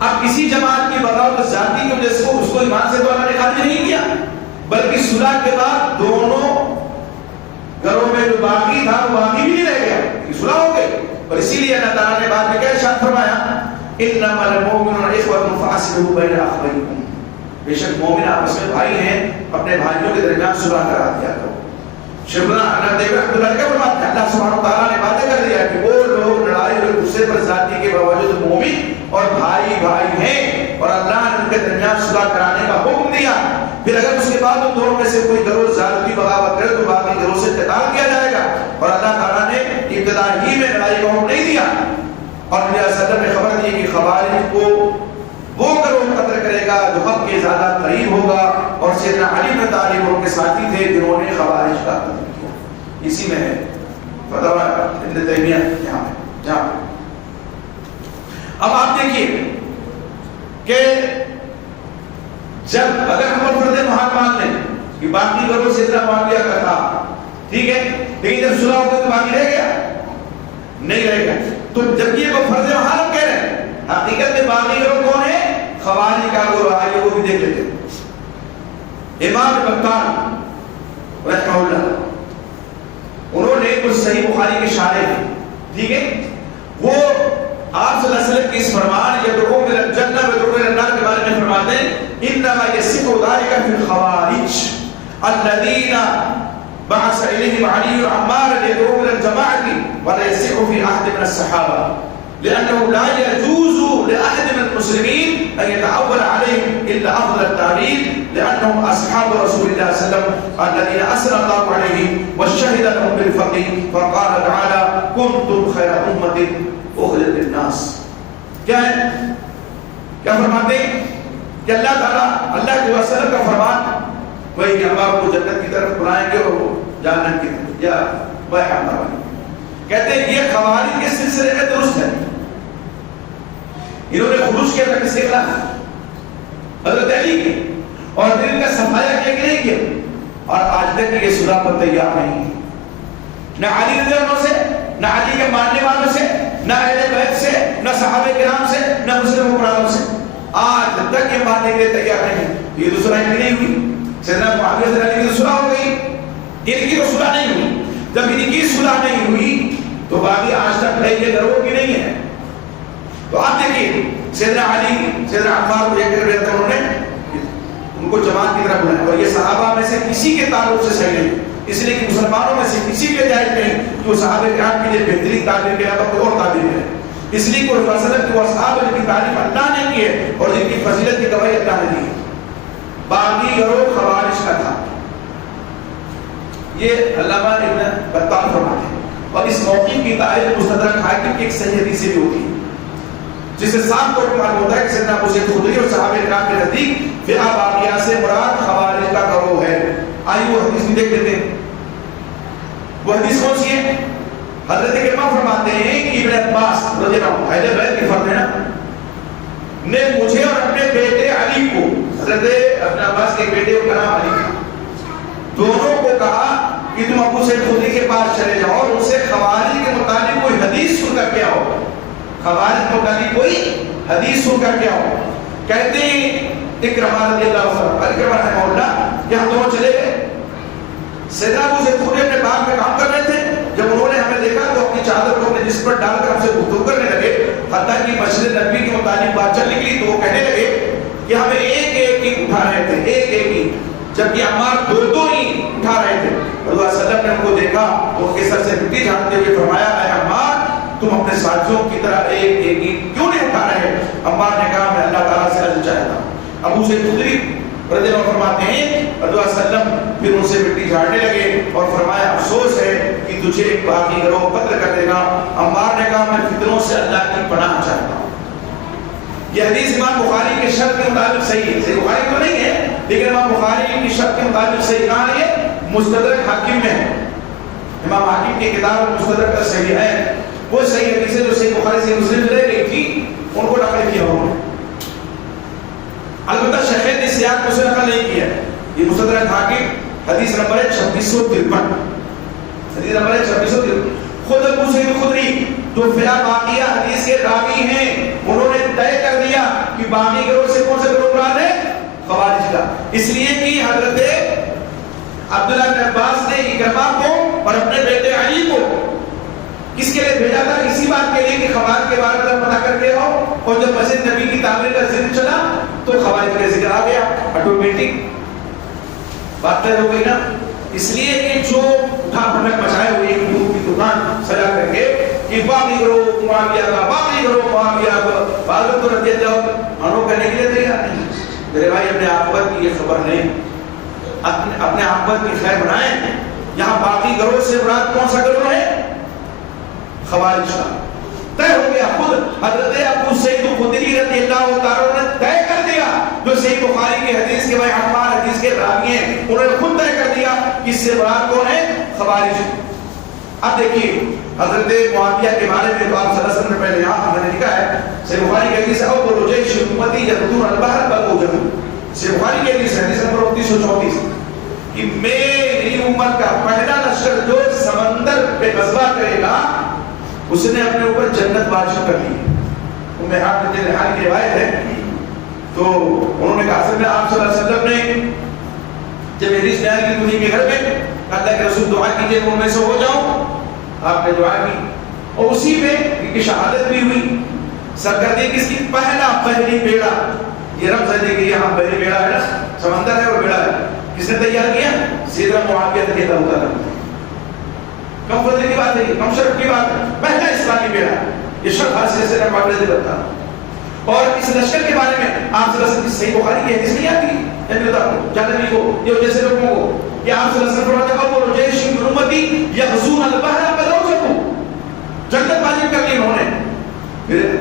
اب کسی جماعت کی بغاوت ذاتی کی وجہ سے اس کو ایمان سے تو اللہ نے خارج نہیں کیا, بلکہ صلح کے بعد دونوں گھروں میں جو باقی تھا وہ باقی بھی نہیں رہ گیا, صلح ہو گئی. اور اسی لیے اللہ تعالیٰ نے بعد میں کیا ارشاد فرمایا, انما المؤمنون اخوة فاصلحوا بین اخویکم, بے شک مومن آپس میں بھائی ہیں, اپنے بھائیوں کے درمیان صلح کرا دیا کرو. شیخنا اللہ دیو رحمۃ اللہ کیا فرماتے ہیں, اللہ سبحانہ وتعالیٰ نے باتیں کر دیا کہ وہ لوگ لڑائی اور غصے پر ذاتی کے باوجود مومن اور بھائی بھائی ہیں, اور اللہ نے ان کے درمیان صلح کرانے کا حکم دیا. پھر اگر اس کے بعد ان دونوں میں سے کوئی گروہ زیادتی بغاوت کرے تو باقی گروہ سے قتال کیا جائے گا. اور اللہ تعالیٰ نے ابتدا ہی میں لڑائی کا حکم نہیں دیا, اور نبی صلی اللہ علیہ وسلم نے خبر دی کہ خوارج کو وہ گروہ قتل کرے گا جو حق کے زیادہ قریب ہوگا, اور سیدنا علی بن طالب ان کے ساتھی تھے جنہوں نے خوارج کا قتل کیا. اسی میں ہے فتاوی ابن تیمیہ یہاں ہے جہاں. اب آپ دیکھیے کہ جب اگر ہم فرد محال مان لیں کہ باقی گروہ سے اتنا معاملہ کا تھا, ٹھیک ہے, لیکن جب صلح ہو گئی تو باقی رہ گیا نہیں رہ گیا. تو جب یہ وہ فرض محال ہم کہہ رہے ہیں, حقیقت میں باقی گروہ کون ہے, خوارج کا گروہ. آئیے وہ بھی دیکھ لیتے ہیں. امام بطال رحمہ اللہ, انہوں نے کچھ صحیح بخاری کے شارح ہیں, ٹھیک ہے, وہ آپ صلی اللہ علیہ وسلم کی اس فرمان یدعو الی الجنہ ویدعو الی النار کے بارے میں فرماتے ہیں, انما یصح ذلك في الخوارج الذين بعث اليهم علي عمارا يدعو الى الجماعه ولا يصح في احد من الصحابه لانه لا يجوز لاحد من المسلمين ان يتعول عليهم الا افضل التعليل لانهم اصحاب رسول الله صلى الله عليه وسلم الذين اسرى الله عليهم وشهد لهم بالفضل فقال تعالى كنتم خير امه اخرجت للناس. کیا ہے, کیا فرماتے ہیں کہ اللہ تعالیٰ اللہ کے وسلم کا فرمان وہی کہ ہم آپ کو جنت کی طرف بلائیں گے اور جہنم کی طرف, یا وہ کہتے ہیں یہ خوارج کے سلسلے میں درست ہے. انہوں نے خروج کیا تھا کس کے خلاف, حضرت علی کے, اور دل کا صفایا کیا کہ نہیں کیا, اور آج تک یہ صلح پر تیار نہیں, نہ علی رضی اللہ عنہ سے, نہ علی کے ماننے والوں سے, نہ اہل بیت سے, نہ صحابہ کرام سے, نہ مسلم حکمرانوں سے, آج تک یہ ماننے کے لیے تیار نہیں. یہ تو صلح نہیں ہوئی. سیدنا معاویہ رضی اللہ عنہ کی صلح ہو گئی, ان کی تو صلح نہیں ہوئی. جب ان کی صلح نہیں ہوئی تو باقی آج تک ہے یہ گروہ کی نہیں ہے. تو آپ دیکھیے سیدنا علی, سیدنا عمار کو ایک رہتے انہوں نے ان کو جماعت کی طرف بلایا, اور یہ صحابہ میں سے کسی کے تعلق سے صحیح نہیں, اس لیے کہ مسلمانوں میں سے کسی کے جائز نہیں جو صحابہ کرام کے لیے بہترین تعبیر کے علاوہ کوئی اور تعبیر ہے. اس لیے کہ رسول صلی اللہ علیہ وسلم کے اصحاب جن کی تعریف اللہ نے کی ہے اور جن کی فضیلت کی گواہی اللہ نے دی ہے. باقی گروہ خوارج کا تھا. یہ علامہ ابن بطال فرماتے ہیں, اور اس موقع کی تائید مستدرک حاکم کی ایک صحیح حدیث سے بھی ہوتی ہے جس سے صاف طور پر معلوم ہوتا ہے کہ سیدنا ابو سعید خدری اور صحابہ کرام کے نزدیک فئہ باقیہ سے مراد خوارج کا گروہ ہے. آئیے وہ حدیث بھی دیکھ لیتے ہیں. وہ حدیث کون سی ہے؟ حضرت کرما فرماتے ہیں کہ ابن عباس رضی اللہ عنہ اہل بیت کے فرد ہیں نا, نے مجھے اور اپنے بیٹے علی کو، حضرت اپنے عباس کے بیٹے کا نام علی تھا، دونوں کو کہا کہ تم ابو سعید خدری کے پاس چلے جاؤ اور ان سے خوارج کے متعلق کوئی حدیث سن کر کے آؤ، خوارج کے متعلق کوئی حدیث سن کر کے آؤ۔ کہتے ہیں اکرمہ رضی اللہ عنہ، اکرمہ رحمہ اللہ، کہ ہم دونوں چلے گئے۔ سیدنا ابو سعید خدری اپنے باغ میں کام کر رہے تھے، جب انہوں نے ہمیں دیکھا تو اپنی چادر کو اپنے جسم پر ڈال کر ہم سے گفتگو کرنے لگے، حتیٰ کہ مسجد نبوی کے متعلق بات چل نکلی تو وہ کہنے لگے کہ ہمیں ایک ایک ہی اٹھا رہے تھے، ایک ایک ہی، جبکہ عمار دو دو ہی اٹھا رہے تھے۔ اللہ علیہ وسلم نے ان کو دیکھا تو ان کے سر سے مٹی جھاڑتے ہوئے فرمایا، اے عمار تم اپنے ساتھیوں کی طرح ایک ایک ہی کیوں نہیں اٹھا رہے؟ عمار نے کہا میں اللہ تعالیٰ سے عجز چاہتا ہوں۔ ابو سعید خدری رضی اللہ عنہ فرماتے ہیں اللہ علیہ وسلم پھر ان سے مٹی جھاڑنے لگے اور فرمایا افسوس ہے کہ تجھے ایک باغی گروہ قتل کر دے گا۔ عمار نے کہا میں فتنوں سے اللہ کی پناہ چاہتا ہوں۔ یہ حدیث امام بخاری کے شرط کے مطابق صحیح ہے، صحیح بخاری تو نہیں ہے لیکن امام بخاری کی شرط کے مطابق صحیح، کہاں ہے؟ مستدرک حاکم میں ہے، امام حاکم کی کتاب مستدرک کا صحیح ہے، وہ صحیح حدیث ہے جو صحیح بخاری سے مسلم رہ گئی تھی ان کو نقل کیا انہوں نے۔ البتہ شیخین نے سیاق کو سے نقل نہیں کیا، یہ مستدرک حاکم حدیث نمبر ہے 2653، حدیث نمبر ہے 2653۔ خود ابو سعید خدری جو فلا باقیہ حدیث کے راوی ہیں انہوں نے طے کر دیا کہ باقی گروہ سے کون سے گروہ مراد ہے؟ خوارج کا، اس لیے کہ حضرت عبداللہ بن عباس نے اکرمہ کو اور اپنے بیٹے علی کو کس کے لیے بھیجا تھا؟ اسی بات کے لیے کہ خوارج کے بارے میں پتہ کر کے ہو، اور جب مسجد نبی کی تعمیر کا ذکر چلا تو خوارج کا ذکر آ گیا، آٹومیٹک بات طے ہو گئی نا۔ اس لیے کہ جو اٹھا بھنک مچائے ہوئے ایک دودھ کی دکان سجا کر کے کہ باقی گروہ معاویہ کا، باقی گروہ معاویہ کا، بعض تو رضی اللہ عنہ کرنے کے لیے تیار نہیں۔ میرے بھائی اپنے عاقبت کی یہ خبر نہیں، اپنے عاقبت کی خیر بنائیں۔ یہاں باقی گروہ سے مراد کون سا گروہ ہے؟ خوارج کا طے ہو گیا۔ خود حضرت ابو سعید خدری رضی اللہ تعالیٰ نے طے کر دیا، جو صحیح بخاری کی حدیث کے بھائی عمار حدیث کے راوی ہیں انہوں نے خود طے کر دیا کہ اس سے مراد کون ہے؟ خوارج۔ اب دیکھیے حضرت معاویہ کے بارے میں تو آپ صلی اللہ علیہ وسلم نے پہلے یہاں ہم نے لکھا ہے، صحیح بخاری کی حدیث ہے اول جیش امتی یغزون البحر بل اوجہو، صحیح بخاری کی حدیث ہے حدیث نمبر 2934 کہ میری امت کا پہلا لشکر جو سمندر پہ غزوہ کرے گا اس نے اپنے اوپر جنت واجب کر لی۔ ام حق بنت الحارث کی روایت ہے، تو انہوں نے کہا اصل میں آپ صلی اللہ علیہ وسلم نے جب حدیث میں آئی کہ انہیں کے گھر میں اللہ کے رسول دعا کیجئے ان میں سے ہو جاؤں، آپ نے دعا کی اور اسی میں ان کی شہادت بھی ہوئی۔ سرکردی کس کی؟ پہلی بیڑا، یہ رمز ہے کہ یہاں پہلی بیڑا ہے نا، سمندر ہے اور بیڑا ہے، کس نے تیار کیا؟ سیدنا معاویہ رضی اللہ عنہ۔ کم فضل کی بات ہے، کم شرف کی بات ہے، پہلا اسلامی بیڑا، یہ شرف حاصل سے معاویہ رضی اللہ عنہ۔ اور اس لشکر کے بارے میں آپ صلی اللہ علیہ وسلم کی صحیح بخاری کی حدیث نہیں آتی جانبی کو یہ جیسے لوگوں کو کہ آپ صلی اللہ علیہ وسلم فرماتے ہیں اول جیش من امتی یغزون البحر بل اوجہو، جنت واجب کر لی انہوں نے۔ پھر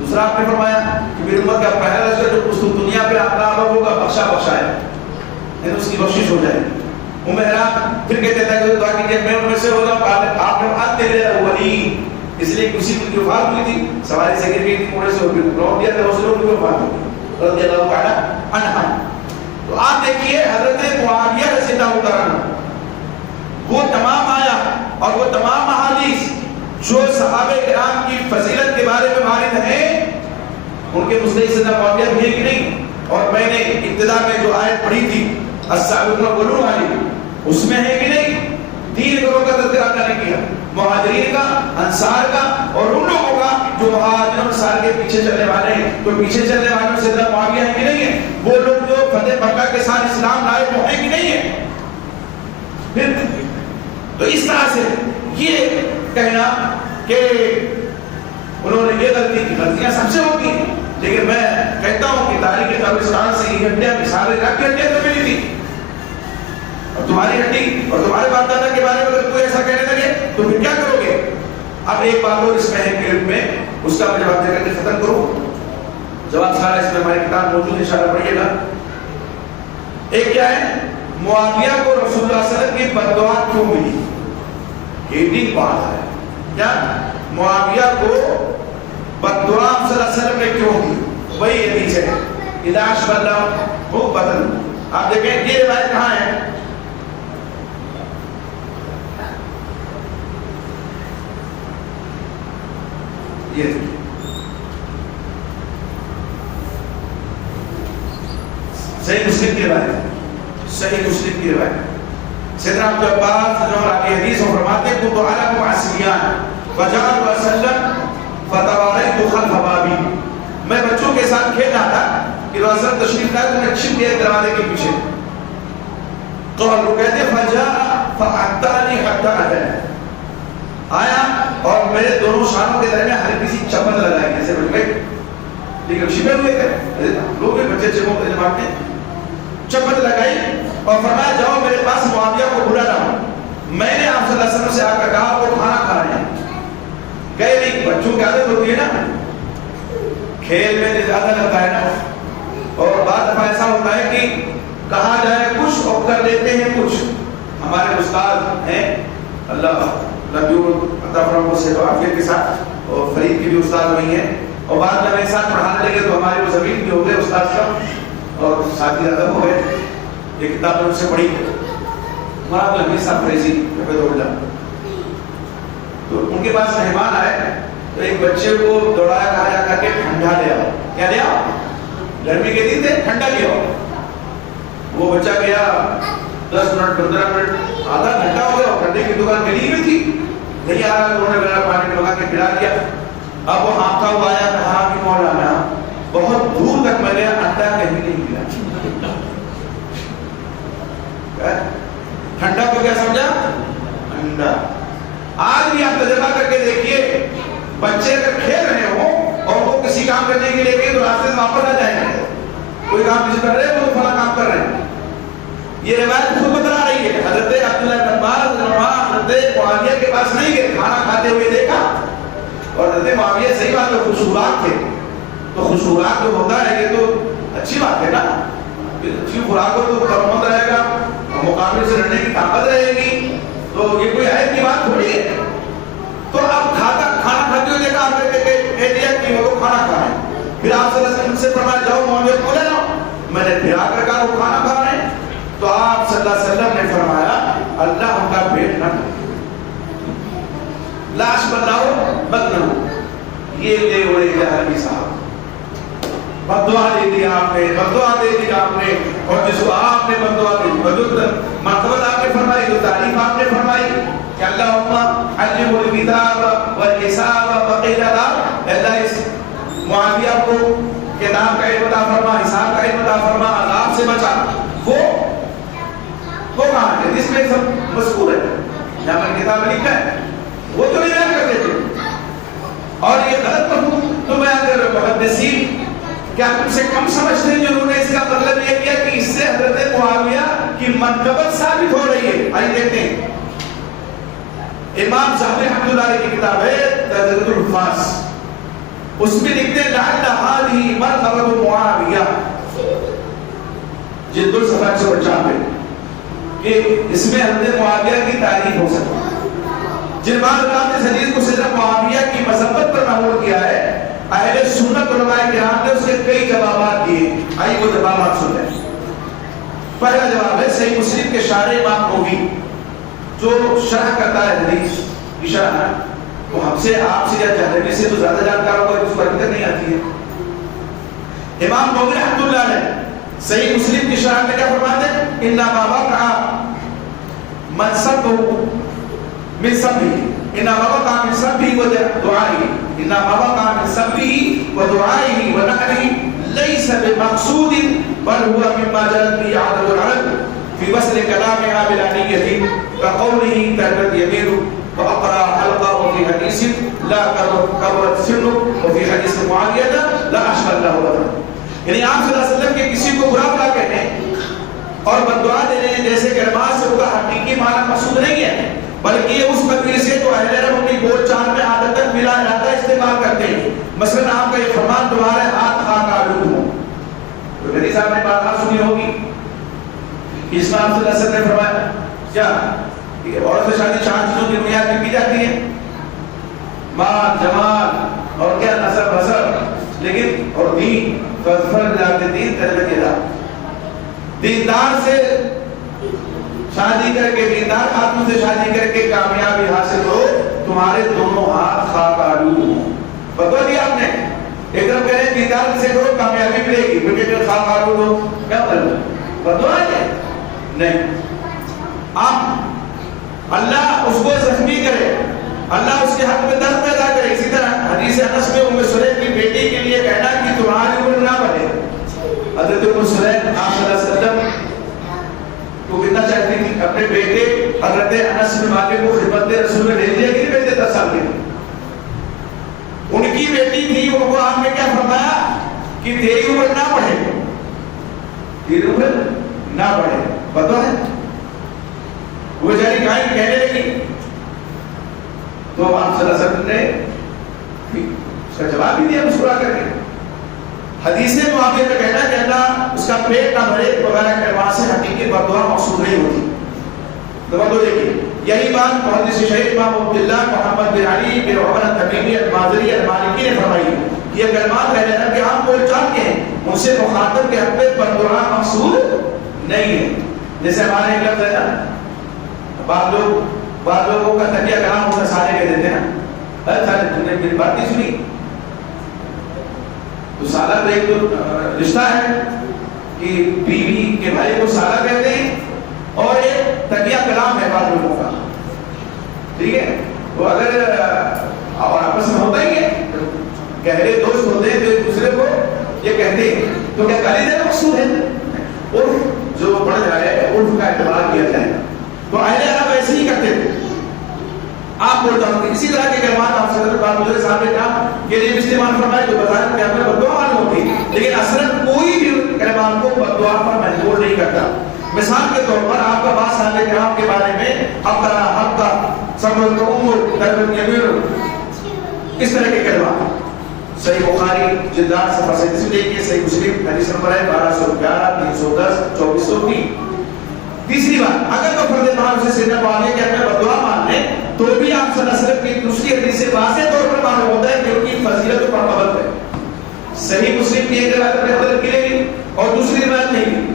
دوسرا آپ نے فرمایا کہ میری امت کا پہلا لشکر جو اس دنیا پہ آپ ہوگا بخشا ہے، یعنی اس کی بخشش ہو جائے۔ عمران پھر کہتے ہیں کہ دعا کیجئے میں ان میں سے ہو جاؤں، آپ نے بات تیرے اولین، اس لیے کسی کی وفات ہوئی تھی، سواری سے گر گئی تھی، کوڑے سے روک دیا تھا، رسول کی وفات ہوئی رضی اللہ تعالیٰ عنہ۔ تو آپ دیکھیے حضرت معاویہ رضی اللہ عنہ وہ تمام آیا اور وہ تمام احادیث جو صحابہ کرام کی فضیلت کے بارے میں وارد ہیں ان کے مستحق سیدنا معاویہ بھی ہے کہ نہیں؟ اور میں نے ابتدا میں جو آیت پڑھی تھی السابقون الاولون والی اس میں ہے کہ نہیں؟ تین گروہ کا تذکرہ اللہ نے کیا، مہاجرین کا، انصار کا اور ان لوگوں کا جو مہاجرین اور انصار کے پیچھے چلنے والے ہیں۔ تو پیچھے چلنے والوں سے سیدنا معاویہ ہے کہ نہیں ہے؟ وہ لوگ جو فتح مکہ کے ساتھ اسلام لائے وہ ہیں کہ نہیں ہے؟ پھر تو اس طرح سے یہ کہنا کہ انہوں نے یہ غلطی کی، غلطیاں سب سے ہوتی ہیں، لیکن میں کہتا ہوں کہ تاریخ قبرستان سے یہ ہڈیاں مثال کی ہڈیاں تو ملی تھی، اور تمہاری ہڈی اور تمہارے باپ دادا کے بارے میں اگر کوئی ایسا کہنے لگے تو پھر کیا کرو گے؟ اب ایک بات اور اس میں ہے کلپ میں، اس کا میں جواب دے کر کے ختم کروں۔ جواب سارا اس میں ہماری کتاب موجود ہے، انشاءاللہ پڑھیے گا۔ ایک کیا ہے؟ معاویہ کو رسول اللہ صلی اللہ علیہ وسلم کی بد دعا کیوں ملی؟ یہ بھی بات ہے کیا معاویہ کو بد دعا صلی اللہ علیہ وسلم نے کیوں کی؟ وہی حدیث ہے اذا اشبہ اللہ حکبتن. آپ دیکھیں یہ روایت کہاں ہے؟ یہ صحیح مسلم کی روایت، صحیح مسلم کی روایت. سیدنا عبد العباس جو آگے حدیث میں فرماتے ہیں كنت ألعب مع الصبيان فجعلت أسلم فتواريت خلف بابي. میں بچوں کے ساتھ کھیل رہا تھا کہ رسول تشریف لائے تو میں چھپ گیا دروازے کے پیچھے. قال وہ کہتے فجاء فأتاني حتى أتاني. آیا اور میرے دونوں شانوں کے درمیان ہلکی سی چمن لگائی جیسے بچے لیکن چھپے ہوئے تھے لوگ بچے چموں کے مارتے چمن لگائی اور فرمایا جاؤ میرے پاس معاویہ کو بلا لاؤ. میں نے آپ صلی اللہ علیہ وسلم سے آ کر کہا وہ کھانا کھا رہے ہیں. گئے نہیں، بچوں کی عادت ہوتی ہے نا کھیل میں زیادہ لگتا ہے نا. اور بعض دفعہ ایسا ہوتا ہے کہ کہا جائے کچھ اور کر لیتے ہیں کچھ. ہمارے استاد ہیں اللہ نبیوں عطا فرمائے سے عافیت کے ساتھ، اور فرید کی بھی استاد ہوئی ہیں اور بعد میں میرے ساتھ پڑھانے لگے تو ہمارے وہ زمین بھی ہو گئے استاد کا اور ساتھی ادب ہو گئے. یہ کتاب ان سے پڑھی مراد الحمید صاحب فریزی حفظہ اللہ. تو ان کے پاس مہمان آئے تو ایک بچے کو دوڑایا کہا جا کر کے ٹھنڈا لے آؤ. کیا لے آؤ؟ گرمی کے دن تھے ٹھنڈا لے آؤ. وہ بچہ گیا 10 منٹ 15 منٹ آدھا گھنٹہ ہو گیا. ٹھنڈے کی دکان گلی میں تھی نہیں آ رہا تو انہوں نے میرا پانی لگا کے پلا دیا. اب وہ ہانپتا ہوا آیا کہا کہ مولانا بہت دور تک میں گیا انڈا کہیں نہیں ملا. ٹھنڈا کو کیا سمجھا؟ انڈا. آج بھی آپ تجربہ کر کے دیکھیے بچے اگر کھیل رہے ہوں اور وہ کسی کام کرنے کے لیے گئے تو راستے سے واپس آ جائیں گے. کوئی کام کسی کر رہے ہیں وہ فلاں کام کر رہے ہیں. یہ روایت خود بتلا رہی ہے. حضرت عبداللہ بن عباس حضرت معاویہ کے پاس نہیں گئے، کھانا کھاتے ہوئے دیکھا. اور حضرت معاویہ صحیح بات ہے خوشبوات تھے تو خوشبوات جو ہوتا ہے یہ تو اچھی بات ہے نا. اچھی خوراک ہو تو کارمند رہے گا، مقابلے سے لڑنے کی طاقت رہے گی. تو یہ کوئی عیب کی بات تھوڑی ہے. تو اب کھانا کھاتے ہوئے دیکھا آپ نے کہہ دیا کہ وہ کھانا کھا رہے ہیں. پھر آپ صلی اللہ علیہ وسلم سے فرمایا جاؤ معاویہ کو لے لاؤ. میں نے پھر آ کر کہا وہ کھانا کھا رہے ہیں. تو آپ صلی اللہ علیہ وسلم نے فرمایا اللہ ان کا پیٹ نہ لاش بناؤ بدنو. یہ لے ہوئے جہنمی صاحب بدعا دے دی آپ نے، بدعا دے دی آپ نے. اور جس کو آپ نے بدعا دی مرتبہ آپ نے فرمائی جو تعریف آپ نے فرمائی کہ اللہم علم الکتاب والحساب وقیل عذاب. اللہ اس معاویہ کو کتاب کا علم عطا فرما، حساب کا علم عطا فرما، عذاب سے بچا. وہ کہاں ہے جس میں سب مذکور ہے یہاں پر کتاب لکھا ہے وہ تو نہیں بیان کرتے تھے. اور یہ غلط مفہوم تو بیان کر رہے محدثین کیا تم سے کم سمجھتے ہیں جنہوں نے اس کا مطلب یہ کیا کہ اس سے حضرت معاویہ کی منقبت ثابت ہو رہی ہے. آئیے دیکھتے ہیں امام ذہبی رحمۃ اللہ علیہ کی کتاب ہے تذکرۃ الحفاظ. اس میں لکھتے ہیں لعل هذه مرتبۃ معاویہ جلد الصفحہ 150 پہ کہ اس میں حضرت معاویہ کی تعریف ہو سکتی ہے. جن بعض علماء نے حدیث کو صرف معاویہ کی مذمت پر محمول کیا ہے اہل سنت علماء کرام نے اس کے کئی جوابات دیے. آئیے وہ جوابات سن لیں. پہلا جواب ہے صحیح مسلم کے شارح امام نووی جو شرح کرتا ہے حدیث کی شرح ہے وہ ہم سے آپ سے یا جہلمی سے تو زیادہ جانکار ہوگا اس پر حقیقت نہیں آتی ہے. امام نووی رحمۃ اللہ علیہ صحیح مسلم کی شرح میں کیا فرماتے ہیں انما وقع من سبه من سبه انما وقع من سبه ودعائه انما وقع من سبه ودعائه ونحره ليس بمقصود بل هو مما جرت به عادة العرب في وصل كلامها بلا نية كقوله تربت يمينه وأقرأ حلقة وفي حديث لا كبرت سنه وفي حديث معاوية لا أشهد له أبدا. یعنی آپ صلی اللہ علیہ وسلم کے کسی کو برا بلا کہنے اور بددعا دینے جیسے کہ نماز سے ہوگا حقیقی معنی مقصود نہیں ہے بلکہ یہ اس قبیل سے تو اہل عرب اپنی بول چال میں عادتاً بلا ارادہ استعمال کرتے ہیں. مثلا آپ کا یہ فرمان تمہارے ہاتھ خاک آلود ہو. تو نبی صاحب نے بات آپ سنی ہوگی اس میں آپ صلی اللہ علیہ وسلم نے فرمایا کیا عورت سے شادی 4 چیزوں کی بنیاد پہ کی جاتی ہے مال جمال اور کیا نسب فاظفر بذات الدین تربت یدا. دیندار سے شادی کر کے، دیندار خاتون سے شادی کر کے کامیابی حاصل کرو، تمہارے دونوں ہاتھ خاک آلود ہوں. بتا دیا آپ نے. ایک طرف کہہ رہے ہیں دیندار سے کرو کامیابی ملے گی، پھر کہ خاک آلود ہو، کیا مطلب؟ بتوا ہے نہیں. آپ اللہ اس کو زخمی کرے، اللہ اس کے حق میں درد پیدا کرے. اسی طرح حدیث انس میں ام سلیم کی بیٹی کے لیے کہنا کہ تمہاری عمر نہ بڑھے. حضرت ام سلیم آپ صلی اللہ علیہ وسلم کو کتنا چاہتی تھی؟ اپنے بیٹے حضرت انس بن مالک کو خدمت رسول میں بھیج دیا کہ نہیں بھیج دیتا؟ 10 سال کے. ان کی بیٹی تھی، وہ قرآن میں کیا فرمایا کہ تیری عمر نہ بڑھے، تیری عمر نہ بڑھے. پتہ ہے وہ بیچاری کہنے لگی تو آپ صلی اللہ علیہ وسلم نے اس کا جواب بھی دیا مسکرا کر کے. حدیث معافیہ کا کہنا کہ اللہ اس کا پیٹ نہ بھرے وغیرہ کلمات سے حقیقی بددعا مقصود نہیں ہوتی. توجہ دیکھیے، یہی بات محدث شہید امام عبداللہ محمد بن علی بن عمر التمیمی المازری المالکی نے فرمائی. یہ کلمات کہہ رہے ہیں کہ آپ بول چال کے ہیں، ان سے مخاطب کے حق میں بددعا مقصود نہیں ہے. جیسے ہمارے ایک لفظ ہے نا، بعض لوگوں کا تکیہ کلام ہوتا سارے کہہ دیتے ہیں نا، ارے سارے تم نے میری بات نہیں سنی. تو سالہ تو ایک تو رشتہ ہے کہ بیوی کے بھائی کو سالہ کہتے ہیں، اور ایک تکیہ کلام ہے بعض لوگوں کا. ٹھیک ہے، تو اگر اور آپس میں ہوتا ہی ہے، گہرے دوست ہوتے ہیں تو ایک دوسرے کو یہ کہتے ہیں، تو کیا گالی دینا مقصود ہے؟ عرف جو بڑھ جائے عرف کا اعتبار کیا جائے. تو اہل عرب ایسے ہی کرتے تھے. آپ بولتا ہوں اسی طرح کے کلمات آپ صدر بات مجھے صاحب نے کہا کہ یہ استعمال فرمائے جو بظاہر کہ ہمیں بددعا معلوم ہوتی، لیکن اصلاً کوئی بھی کلمات کو بددعا پر مجبور نہیں کرتا. مثال کے طور پر آپ کا بات صاحب کرام کے بارے میں اقرا حقا صبر عمر درب یمیر، اس طرح کے کلمات. صحیح بخاری جلد 8 صفحہ 37 دیکھیے، صحیح مسلم حدیث نمبر ہے 1211 310 2403. تیسری بات، اگر تو فرد بار اسے سیدنا معاویہ کے اپنے بددعا مان لیں تو بھی آپ صلی اللہ علیہ وسلم کی دوسری حدیث سے واضح طور پر معلوم ہوتا ہے کہ ان کی فضیلت پر مبت ہے. صحیح مسلم کی ایک روایت میں حضرت کی لگی اور دوسری روایت نہیں.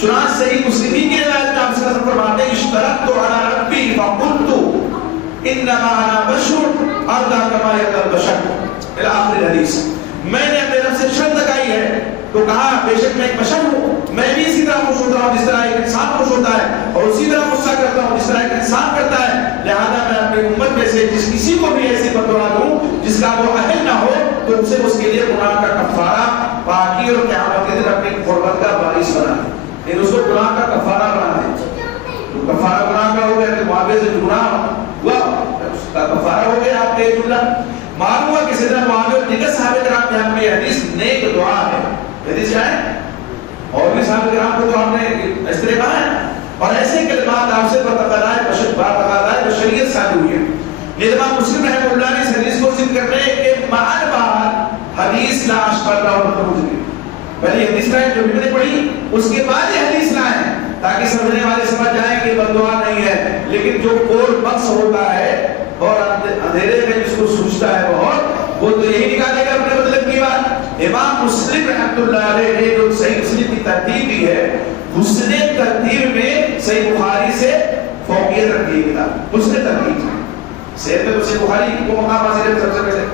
چنانچہ صحیح مسلم کی روایت میں آپ صلی اللہ علیہ وسلم فرماتے ہیں اشترطت علی ربی فقلت انما انا بشر ارضى كما يرضى البشر الى آخر الحدیث. میں نے اپنے رب سے شرط لگائی ہے تو کہا بے شک میں ایک بشر ہوں، میں بھی اسی طرح خوش ہوتا ہوں جس طرح ایک انسان خوش ہوتا ہے، اور اسی طرح غصہ کرتا ہوں جس طرح ایک انسان کرتا ہے. لہذا میں اپنی امت میں سے جس کسی کو بھی ایسی بددعا دوں جس کا وہ اہل نہ ہو تو اسے اس کے لیے گناہ کا کفارہ پاکی اور قیامت کے دن اپنی قربت کا باعث بنا دے. لیکن اس کو گناہ کا کفارہ بنا دے. تو کفارہ گناہ کا ہو گیا کہ معاویہ سے گناہ ہوا، اس کا کفارہ ہو گیا. آپ نے ایک جملہ معلوم ہوا کہ سیدنا معاویہ اور دیگر صحابہ کرام کے حق میں یہ حدیث نیک دعا ہے. حدیث کیا ہے؟ اور بھی صحابہ کرام کو تو ہم نے اس طرح کہا ہے. اور ایسے کلمات آپ سے بتقاضائے بشریعت ثابت ہوئی ہے. امام مسلم رحمہ اللہ نے اس حدیث کو ذکر کرنے کے بار بار حدیث لا اشبہ اللہ. پہلی حدیث لائیں جو بھی نے پڑھی، اس کے بعد یہ حدیث لائیں تاکہ سمجھنے والے سمجھ جائیں کہ بددعا نہیں ہے، لیکن جو کور بخش ہوتا ہے اور اندھیرے میں جس کو سوچتا ہے بہت، وہ تو یہی نکالے گا اپنے مطلب کی بات. امام مسلم رحمۃ اللہ علیہ نے جو صحیح مسلم کی ترتیب دی ہے، حسن ترتیب میں صحیح بخاری سے فوقیت رکھی ہے کتاب. حسن ترتیب صحیح میں تو صحیح بخاری کو مقام حاصل ہے سب سے پہلے،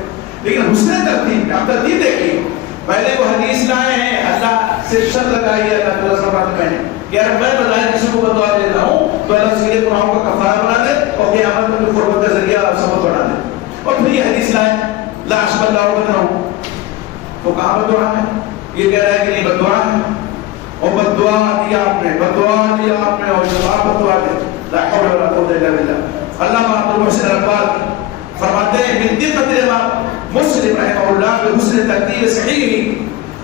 لیکن حسن ترتیب میں آپ ترتیب دیکھیے. پہلے وہ حدیث لائے ہیں اللہ سے شرط لگائی ہے اللہ تعالیٰ صلی اللہ علیہ وسلم کہ اگر میں بظاہر کسی کو بددعا دیتا ہوں تو اللہ اس کے لیے گناہوں کا کفارہ بنا دے اور قیامت میں قربت کا ذریعہ اور سبب بنا دے. اور پھر یہ حدیث لائے لا اشبہ اللہ بدعا، تو کہاں بددعا ہے؟ یہ کہہ رہا ہے کہ نہیں بددعا ہے، اور بددعا دیا آپ نے، بددعا دیا آپ نے، اور جواب بددعا دے. لا حول ولا قوت الا باللہ. علامہ عبد المحسن الرباط فرماتے ہیں من دقت امام مسلم رحمہ اللہ بحسن ترتیب صحیح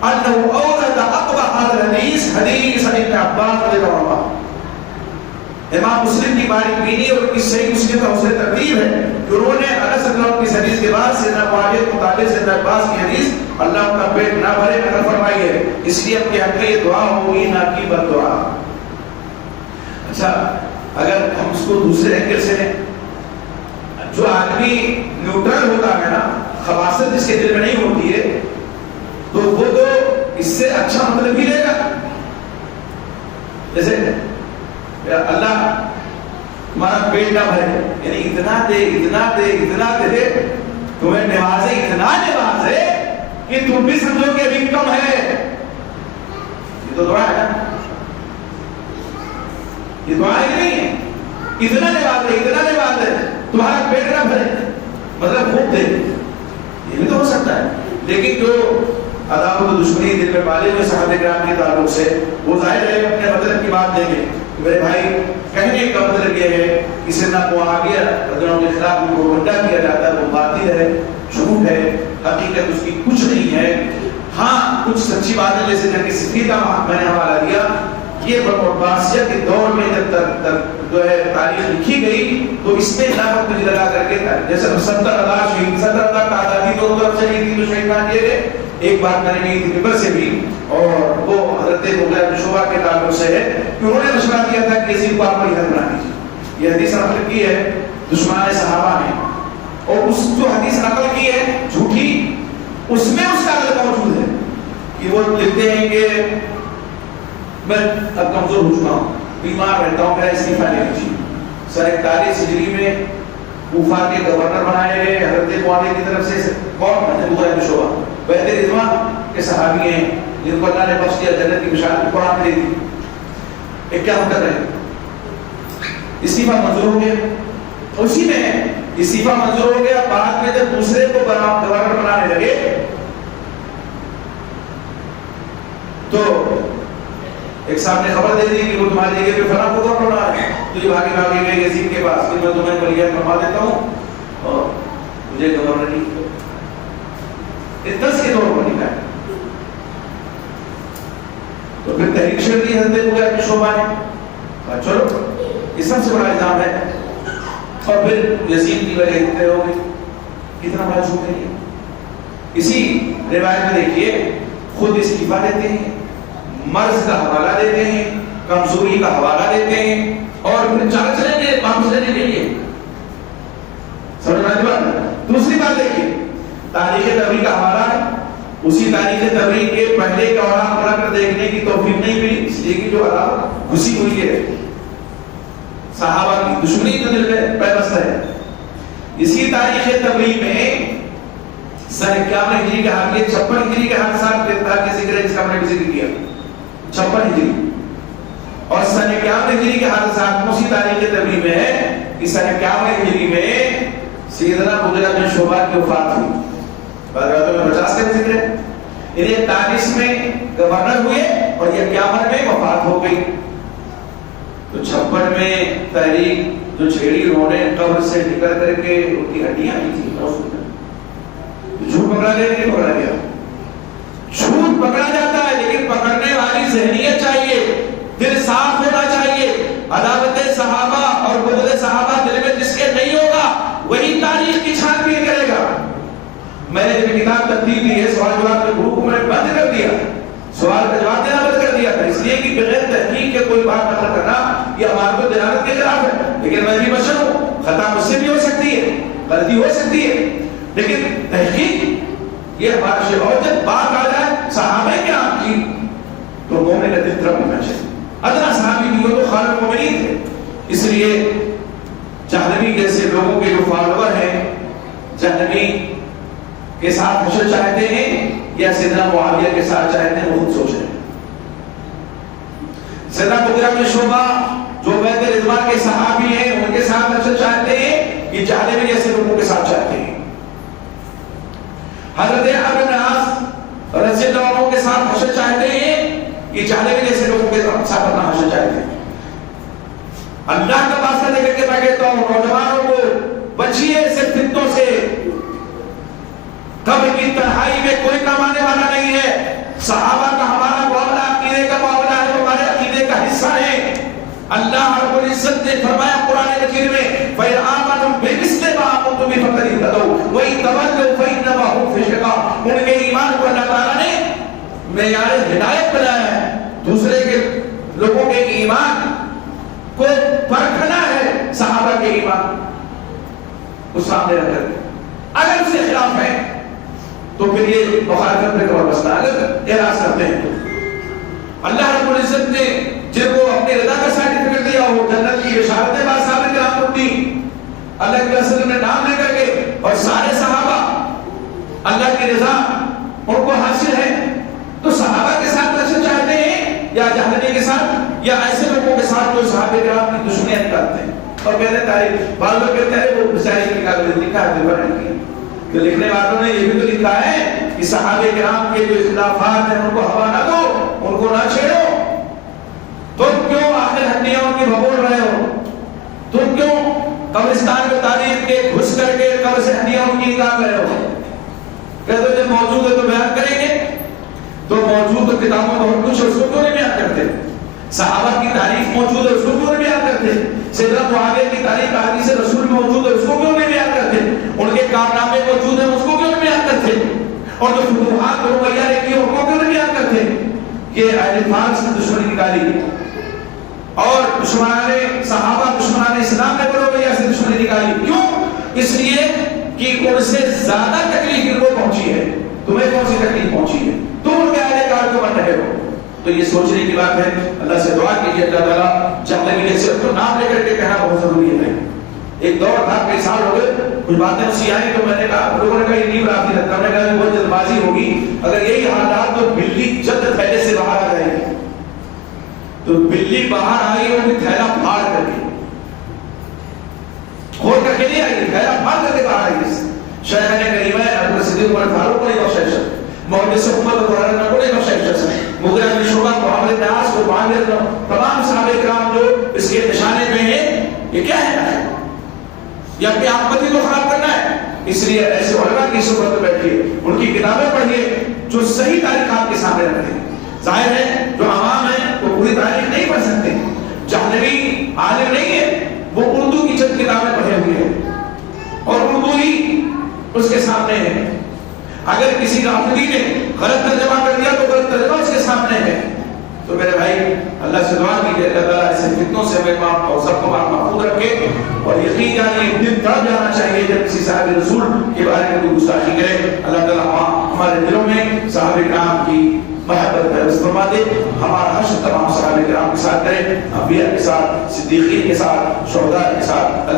انه اورد اقبح هذا الحديث حدیث ابن عباس رضی اللہ عنہ. امام مسلم کی باریک بینی اور اس صحیح مسلم کا حسن ترتیب ہے کہ انہوں نے انس رضی اللہ عنہ کی حدیث کے بعد سیدنا معاویہ کے متعلق سیدنا عباس کی حدیث اللہ کا پیٹ نہ بھرے نقل فرمائی ہے، اس لیے اپنے حق میں یہ دعا ہوگی نہ کہ بد دعا. اچھا اگر ہم اس کو دوسرے اینگل سے، جو آدمی نیوٹرل ہوتا ہے نا، خباثت جس کے دل میں نہیں ہوتی ہے، تو وہ تو اس سے اچھا مطلب ہی لے گا. جیسے اللہ تمہارا پیٹ نہ بھرے، یعنی اتنا دے اتنا دے اتنا دے، تمہیں نوازے اتنا نوازے کہ تم بھی سمجھو کہ ابھی کم ہے. یہ تو دعا ہے نا، یہ دعا ہی نہیں ہے. اتنا نوازے تمہارا پیٹ نہ بھرے، مطلب خوب دے، یہ بھی تو ہو سکتا ہے. لیکن جو عداوت و دشمنی دل میں پالے ہوئے صحابہ کرام کے تعلق سے، وہ ظاہر ہے اپنے مطلب کی بات دیں گے. میرے بھائی کہنے کا مطلب یہ ہے کہ سیدنا معاویہ رضی اللہ عنہ کے خلاف جو پروپگنڈا کیا جاتا ہے وہ باطل ہے، جھوٹ ہے، حقیقت اس کی کچھ نہیں ہے. ہاں کچھ سچی باتیں جیسے جنگ صفین کا میں نے حوالہ دیا، یہ بنو عباسیہ کے دور میں جب جو ہے تاریخ لکھی گئی تو اس میں نامت مجھے لگا کر کے جیسے 70,000 شہید، 70,000 تعدادی دو طرف سے نہیں تھی تو شہید نہ کیے گئے. ایک بات میں نے کہی تھی ممبر سے بھی، اور وہ حضرت مغیرہ بن شعبہ کے تعلق سے ہے کہ انہوں نے مشورہ دیا تھا کہ یزید کو آپ کو ادھر بنا دیجیے. یہ حدیث نقل کی ہے دشمنان صحابہ نے، اور اس جو حدیث نقل کی ہے جھوٹی، اس میں اس کا عدل موجود ہے کہ وہ لکھتے ہیں کہ میں اب کمزور ہو چکا ہوں، بیمار رہتا ہوں، میرا استعفیٰ لے لیجیے. 41 ہجری میں کوفہ کے گورنر بنائے گئے حضرت معاویہ کی طرف سے. کون؟ حضرت مغیرہ بن شعبہ بیعت رضوان کے صحابی ہیں جن کو اللہ نے بخش دیا جنت کی بشارت قرآن میں دی تھی. ایک کیا کر رہے ہیں؟ استعفیٰ منظور ہو گیا. اسی میں استعفیٰ منظور ہو گیا، بعد میں جب دوسرے کو گورنر بنانے لگے تو ایک صاحب نے خبر دے دی کہ وہ تمہاری جگہ پہ فلاں کو گورنر بنا رہے ہیں. تو یہ بھاگے گئے یزید کے پاس کہ میں تمہیں ولیعہد فرما دیتا ہوں اور مجھے گورنر نہیں. 10 کے طور پر لکھا ہے. تو پھر تحریک شروع کی حضرت مغیرہ بن شعبہ نے، چلو یہ سب سے بڑا الزام ہے. اور پھر یزید کی وجہ اتنے ہو گئی. کتنا بڑا جھوٹ ہے یہ. اسی روایت میں دیکھیے خود استعفیٰ دیتے ہیں، مرض کا حوالہ دیتے ہیں، کمزوری کا حوالہ دیتے ہیں، اور پھر چال چلیں گے واپس لینے کے لیے. سمجھ میں آئی بات؟ دوسری بات دیکھیے تاریخ تبری کا حوالہ ہے. اسی تاریخ تبری کے پہلے کا اوراق پڑھ کر دیکھنے کی توفیق نہیں ملی، اس لیے کہ جو عذاب گھسی ہوئی ہے، صحابہ کی دشمنی جو دل میں پیوست ہے. اسی تاریخ تبری میں سن 51 ہجری کے حادثے، 56 ہجری کے حادثات کا ذکر ہے جس کا ہم نے بھی ذکر کیا. 56 ہجری اور سن 51 ہجری کے حادثات اسی تاریخ تبری میں ہے کہ سن 51 ہجری میں سیدنا مغیرہ بن شعبہ کی وفات ہوئی. بعد میں 50 کا ذکر ہے. انہیں 41 میں گورنر ہوئے اور یہ 51 میں وفات ہو گئی. تو 56 میں تحریک جو چھیڑی انہوں نے قبر سے نکل کر کے ان کی ہڈیاں آئی تھی. جھوٹ پکڑا گیا نہیں پکڑا گیا؟ جھوٹ پکڑا جاتا ہے لیکن پکڑنے والی ذہنیت چاہیے، دل صاف ہونا چاہیے. عداوت صحابہ اور بغض صحابہ دل میں جس کے نہیں ہوگا وہی تاریخ کی چھان بین کرے گا. میں نے جب کتاب ترتیب دی ہے سوال جواب کے گروپ کو میں نے بند کر دیا، سوال کا جواب دینا بند کر دیا تھا، اس لیے کہ بغیر تحقیق کے کوئی بات نقل کرنا یہ ہمارے کو دلالت کے خلاف ہے. لیکن میں بھی بشر ہوں، خطا مجھ سے بھی ہو سکتی ہے، غلطی ہو سکتی ہے، لیکن تحقیق یہ ہمارا شیء. اور جب بات آ جائے صحابہ کی آپ کی تو مومن کا دل طرف ہونا چاہیے. ادنا صحابی نہیں ہو تو خالق مومنین تھے. اس لیے جہنمی جیسے لوگوں کے جو فالوور ہیں جہنمی کے ساتھ حشر چاہتے ہیں یا سیدنا معاویہ کے ساتھ چاہتے ہیں، وہ خود سوچ رہے ہیں. سیدنا مغیرہ بن شعبہ جو بیعت رضوان کے صحابی ہیں ان کے ساتھ حشر چاہتے ہیں کہ جہنمی جیسے لوگوں کے ساتھ چاہتے ہیں. حضرت عمرو بن عاص رضی اللہ عنہ کے ساتھ حشر چاہتے ہیں کہ جہنمی جیسے لوگوں کے ساتھ اپنا حشر چاہتے ہیں. اللہ کا واسطہ دے کر کے میں کہتا ہوں نوجوانوں کو بچیے سے فتنوں سے. قبر کی تنہائی میں کوئی کام آنے والا نہیں ہے. صحابہ کا ہمارا معاملہ عقیدے کا معاملہ ہے، ہمارے عقیدے کا حصہ ہے. اللہ رب العزت نے فرمایا قرآن مجید میں فَإِنْ آمَنُوا بِمِثْلِ مَا آمَنْتُم بِهِ فَقَدِ اهْتَدَوْا وَإِنْ تَوَلَّوْا فَإِنَّمَا هُمْ فِي شِقَاقٍ. ان کے ایمان کو اللہ تعالیٰ نے معیار ہدایت بنایا ہے. دوسرے کے لوگوں کے ایمان کو پرکھنا ہے صحابہ کے ایمان کو سامنے رکھ کر. اگر اس کے خلاف ہے تو پھر یہ مخالفت میں کمر بستہ اگر اعراض کرتے ہیں تو اللہ رب العزت نے جن کو اپنی رضا کا سرٹیفکیٹ دیا ہو جنت کی بشارتیں بعد صحابہ کرام کو دی اللہ کے رسول نے نام لے کر کے اور سارے صحابہ اللہ کی رضا ان کو حاصل ہے تو صحابہ کے ساتھ رشت چاہتے ہیں یا جہنمی کے ساتھ یا ایسے لوگوں کے ساتھ جو صحابہ کرام کی دشمنیت کرتے ہیں اور کہتے ہیں تاریخ بعض لوگ کہتے ہیں وہ بیچارے کی کاغذ لکھا ہے دل بھر نہیں کہ لکھنے والوں نے یہ بھی تو لکھا ہے کہ صحابہ کرام کے جو اختلافات ہیں ان کو ہوا نہ دو ان کو نہ چھیڑو تم کیوں آخر ہڈیوں کی بھگول رہے ہو تم کیوں قبرستان میں تاریخ کے گھس کر کے قبر سے ہڈیوں کی نکال رہے ہو کہتے ہو جب موجود ہے تو بیان کریں گے تو موجود تو کتابوں میں بہت کچھ ہے اس کو کیوں نہیں بیان کرتے صحابہ کی تاریخ موجود ہے اس کو کیوں نہیں بیان کرتے سیدنا معاویہ کی تاریخ حدیث رسول میں موجود ہے اس کو کیوں نہیں بیان کرتے ان کے کارنامے موجود ہیں اس کو کیوں نہیں بیان کرتے اور جو فتوحات امیہ نے کی ان کو کیوں نہیں بیان کرتے کہ اہل فارس نے دشمنی نکالی اور دشمنان صحابہ دشمنان اسلام نے بنو امیہ سے دشمنی نکالی کیوں اس لیے کہ ان سے زیادہ تکلیف ان کو پہنچی ہے تمہیں کون سی تکلیف پہنچی ہے تم ان کے اہل کار کو بن رہے ہو تو یہ سوچنے کی بات ہے اللہ سے دعا کیجیے اللہ تعالیٰ جہنمی جیسے تو نام لے کر کے کہنا بہت ضروری ہے ایک دور تھا کئی سال ہو گئے کچھ باتیں اسی آئی تو میں نے کہا لوگوں نے کہا یہ نہیں رافی رکھتا میں نے کہا بہت جلد بازی ہوگی اگر یہی حالات تو بلی جلد تھیلے سے باہر آ جائے گی تو بلی باہر آئی اور تھیلا پھاڑ کر کے کھول کر کے نہیں آئی تھیلا پھاڑ کر کے باہر آئی شیخ نے کریمہ ابو صدیق عمر فاروق کو نہیں بخشائش محدث امت قرآن کو نہیں بخشائش مغیرہ بن شعبہ کو عمرو بن عاص کو عامر تمام صحابہ کرام جو اس کے نشانے پہ ہیں یہ کیا ہے یہ اپنی آمدنی کو خراب کرنا ہے اس لیے ایسے علماء کی صحبت میں بیٹھیے ان کی کتابیں پڑھیے جو صحیح تاریخ آپ کے سامنے رکھتے ہیں ظاہر ہے جو عوام ہیں وہ پوری تاریخ نہیں پڑھ سکتے جہنوی عالم نہیں ہے وہ اردو کی چند کتابیں پڑھے ہوئے ہیں اور اردو ہی اس کے سامنے ہے اگر کسی غافلی نے غلط ترجمہ کر دیا تو غلط ترجمہ اس کے سامنے ہے تو میرے بھائی اللہ سے دعا کیجیے اللہ تعالیٰ ایسے فتنوں سے ہمیں اور سب کو محفوظ رکھے اور یقین جانیے دل تڑپ جانا چاہیے جب کسی صاحب رسول کے بارے میں کوئی گستاخی کرے اللہ تعالیٰ ہمارے دلوں میں صحابہ کرام کی محبت پیدا فرما دے ہمارا حشر تمام صحابہ کرام کے ساتھ کرے انبیاء کے ساتھ صدیقین کے ساتھ شہداء کے ساتھ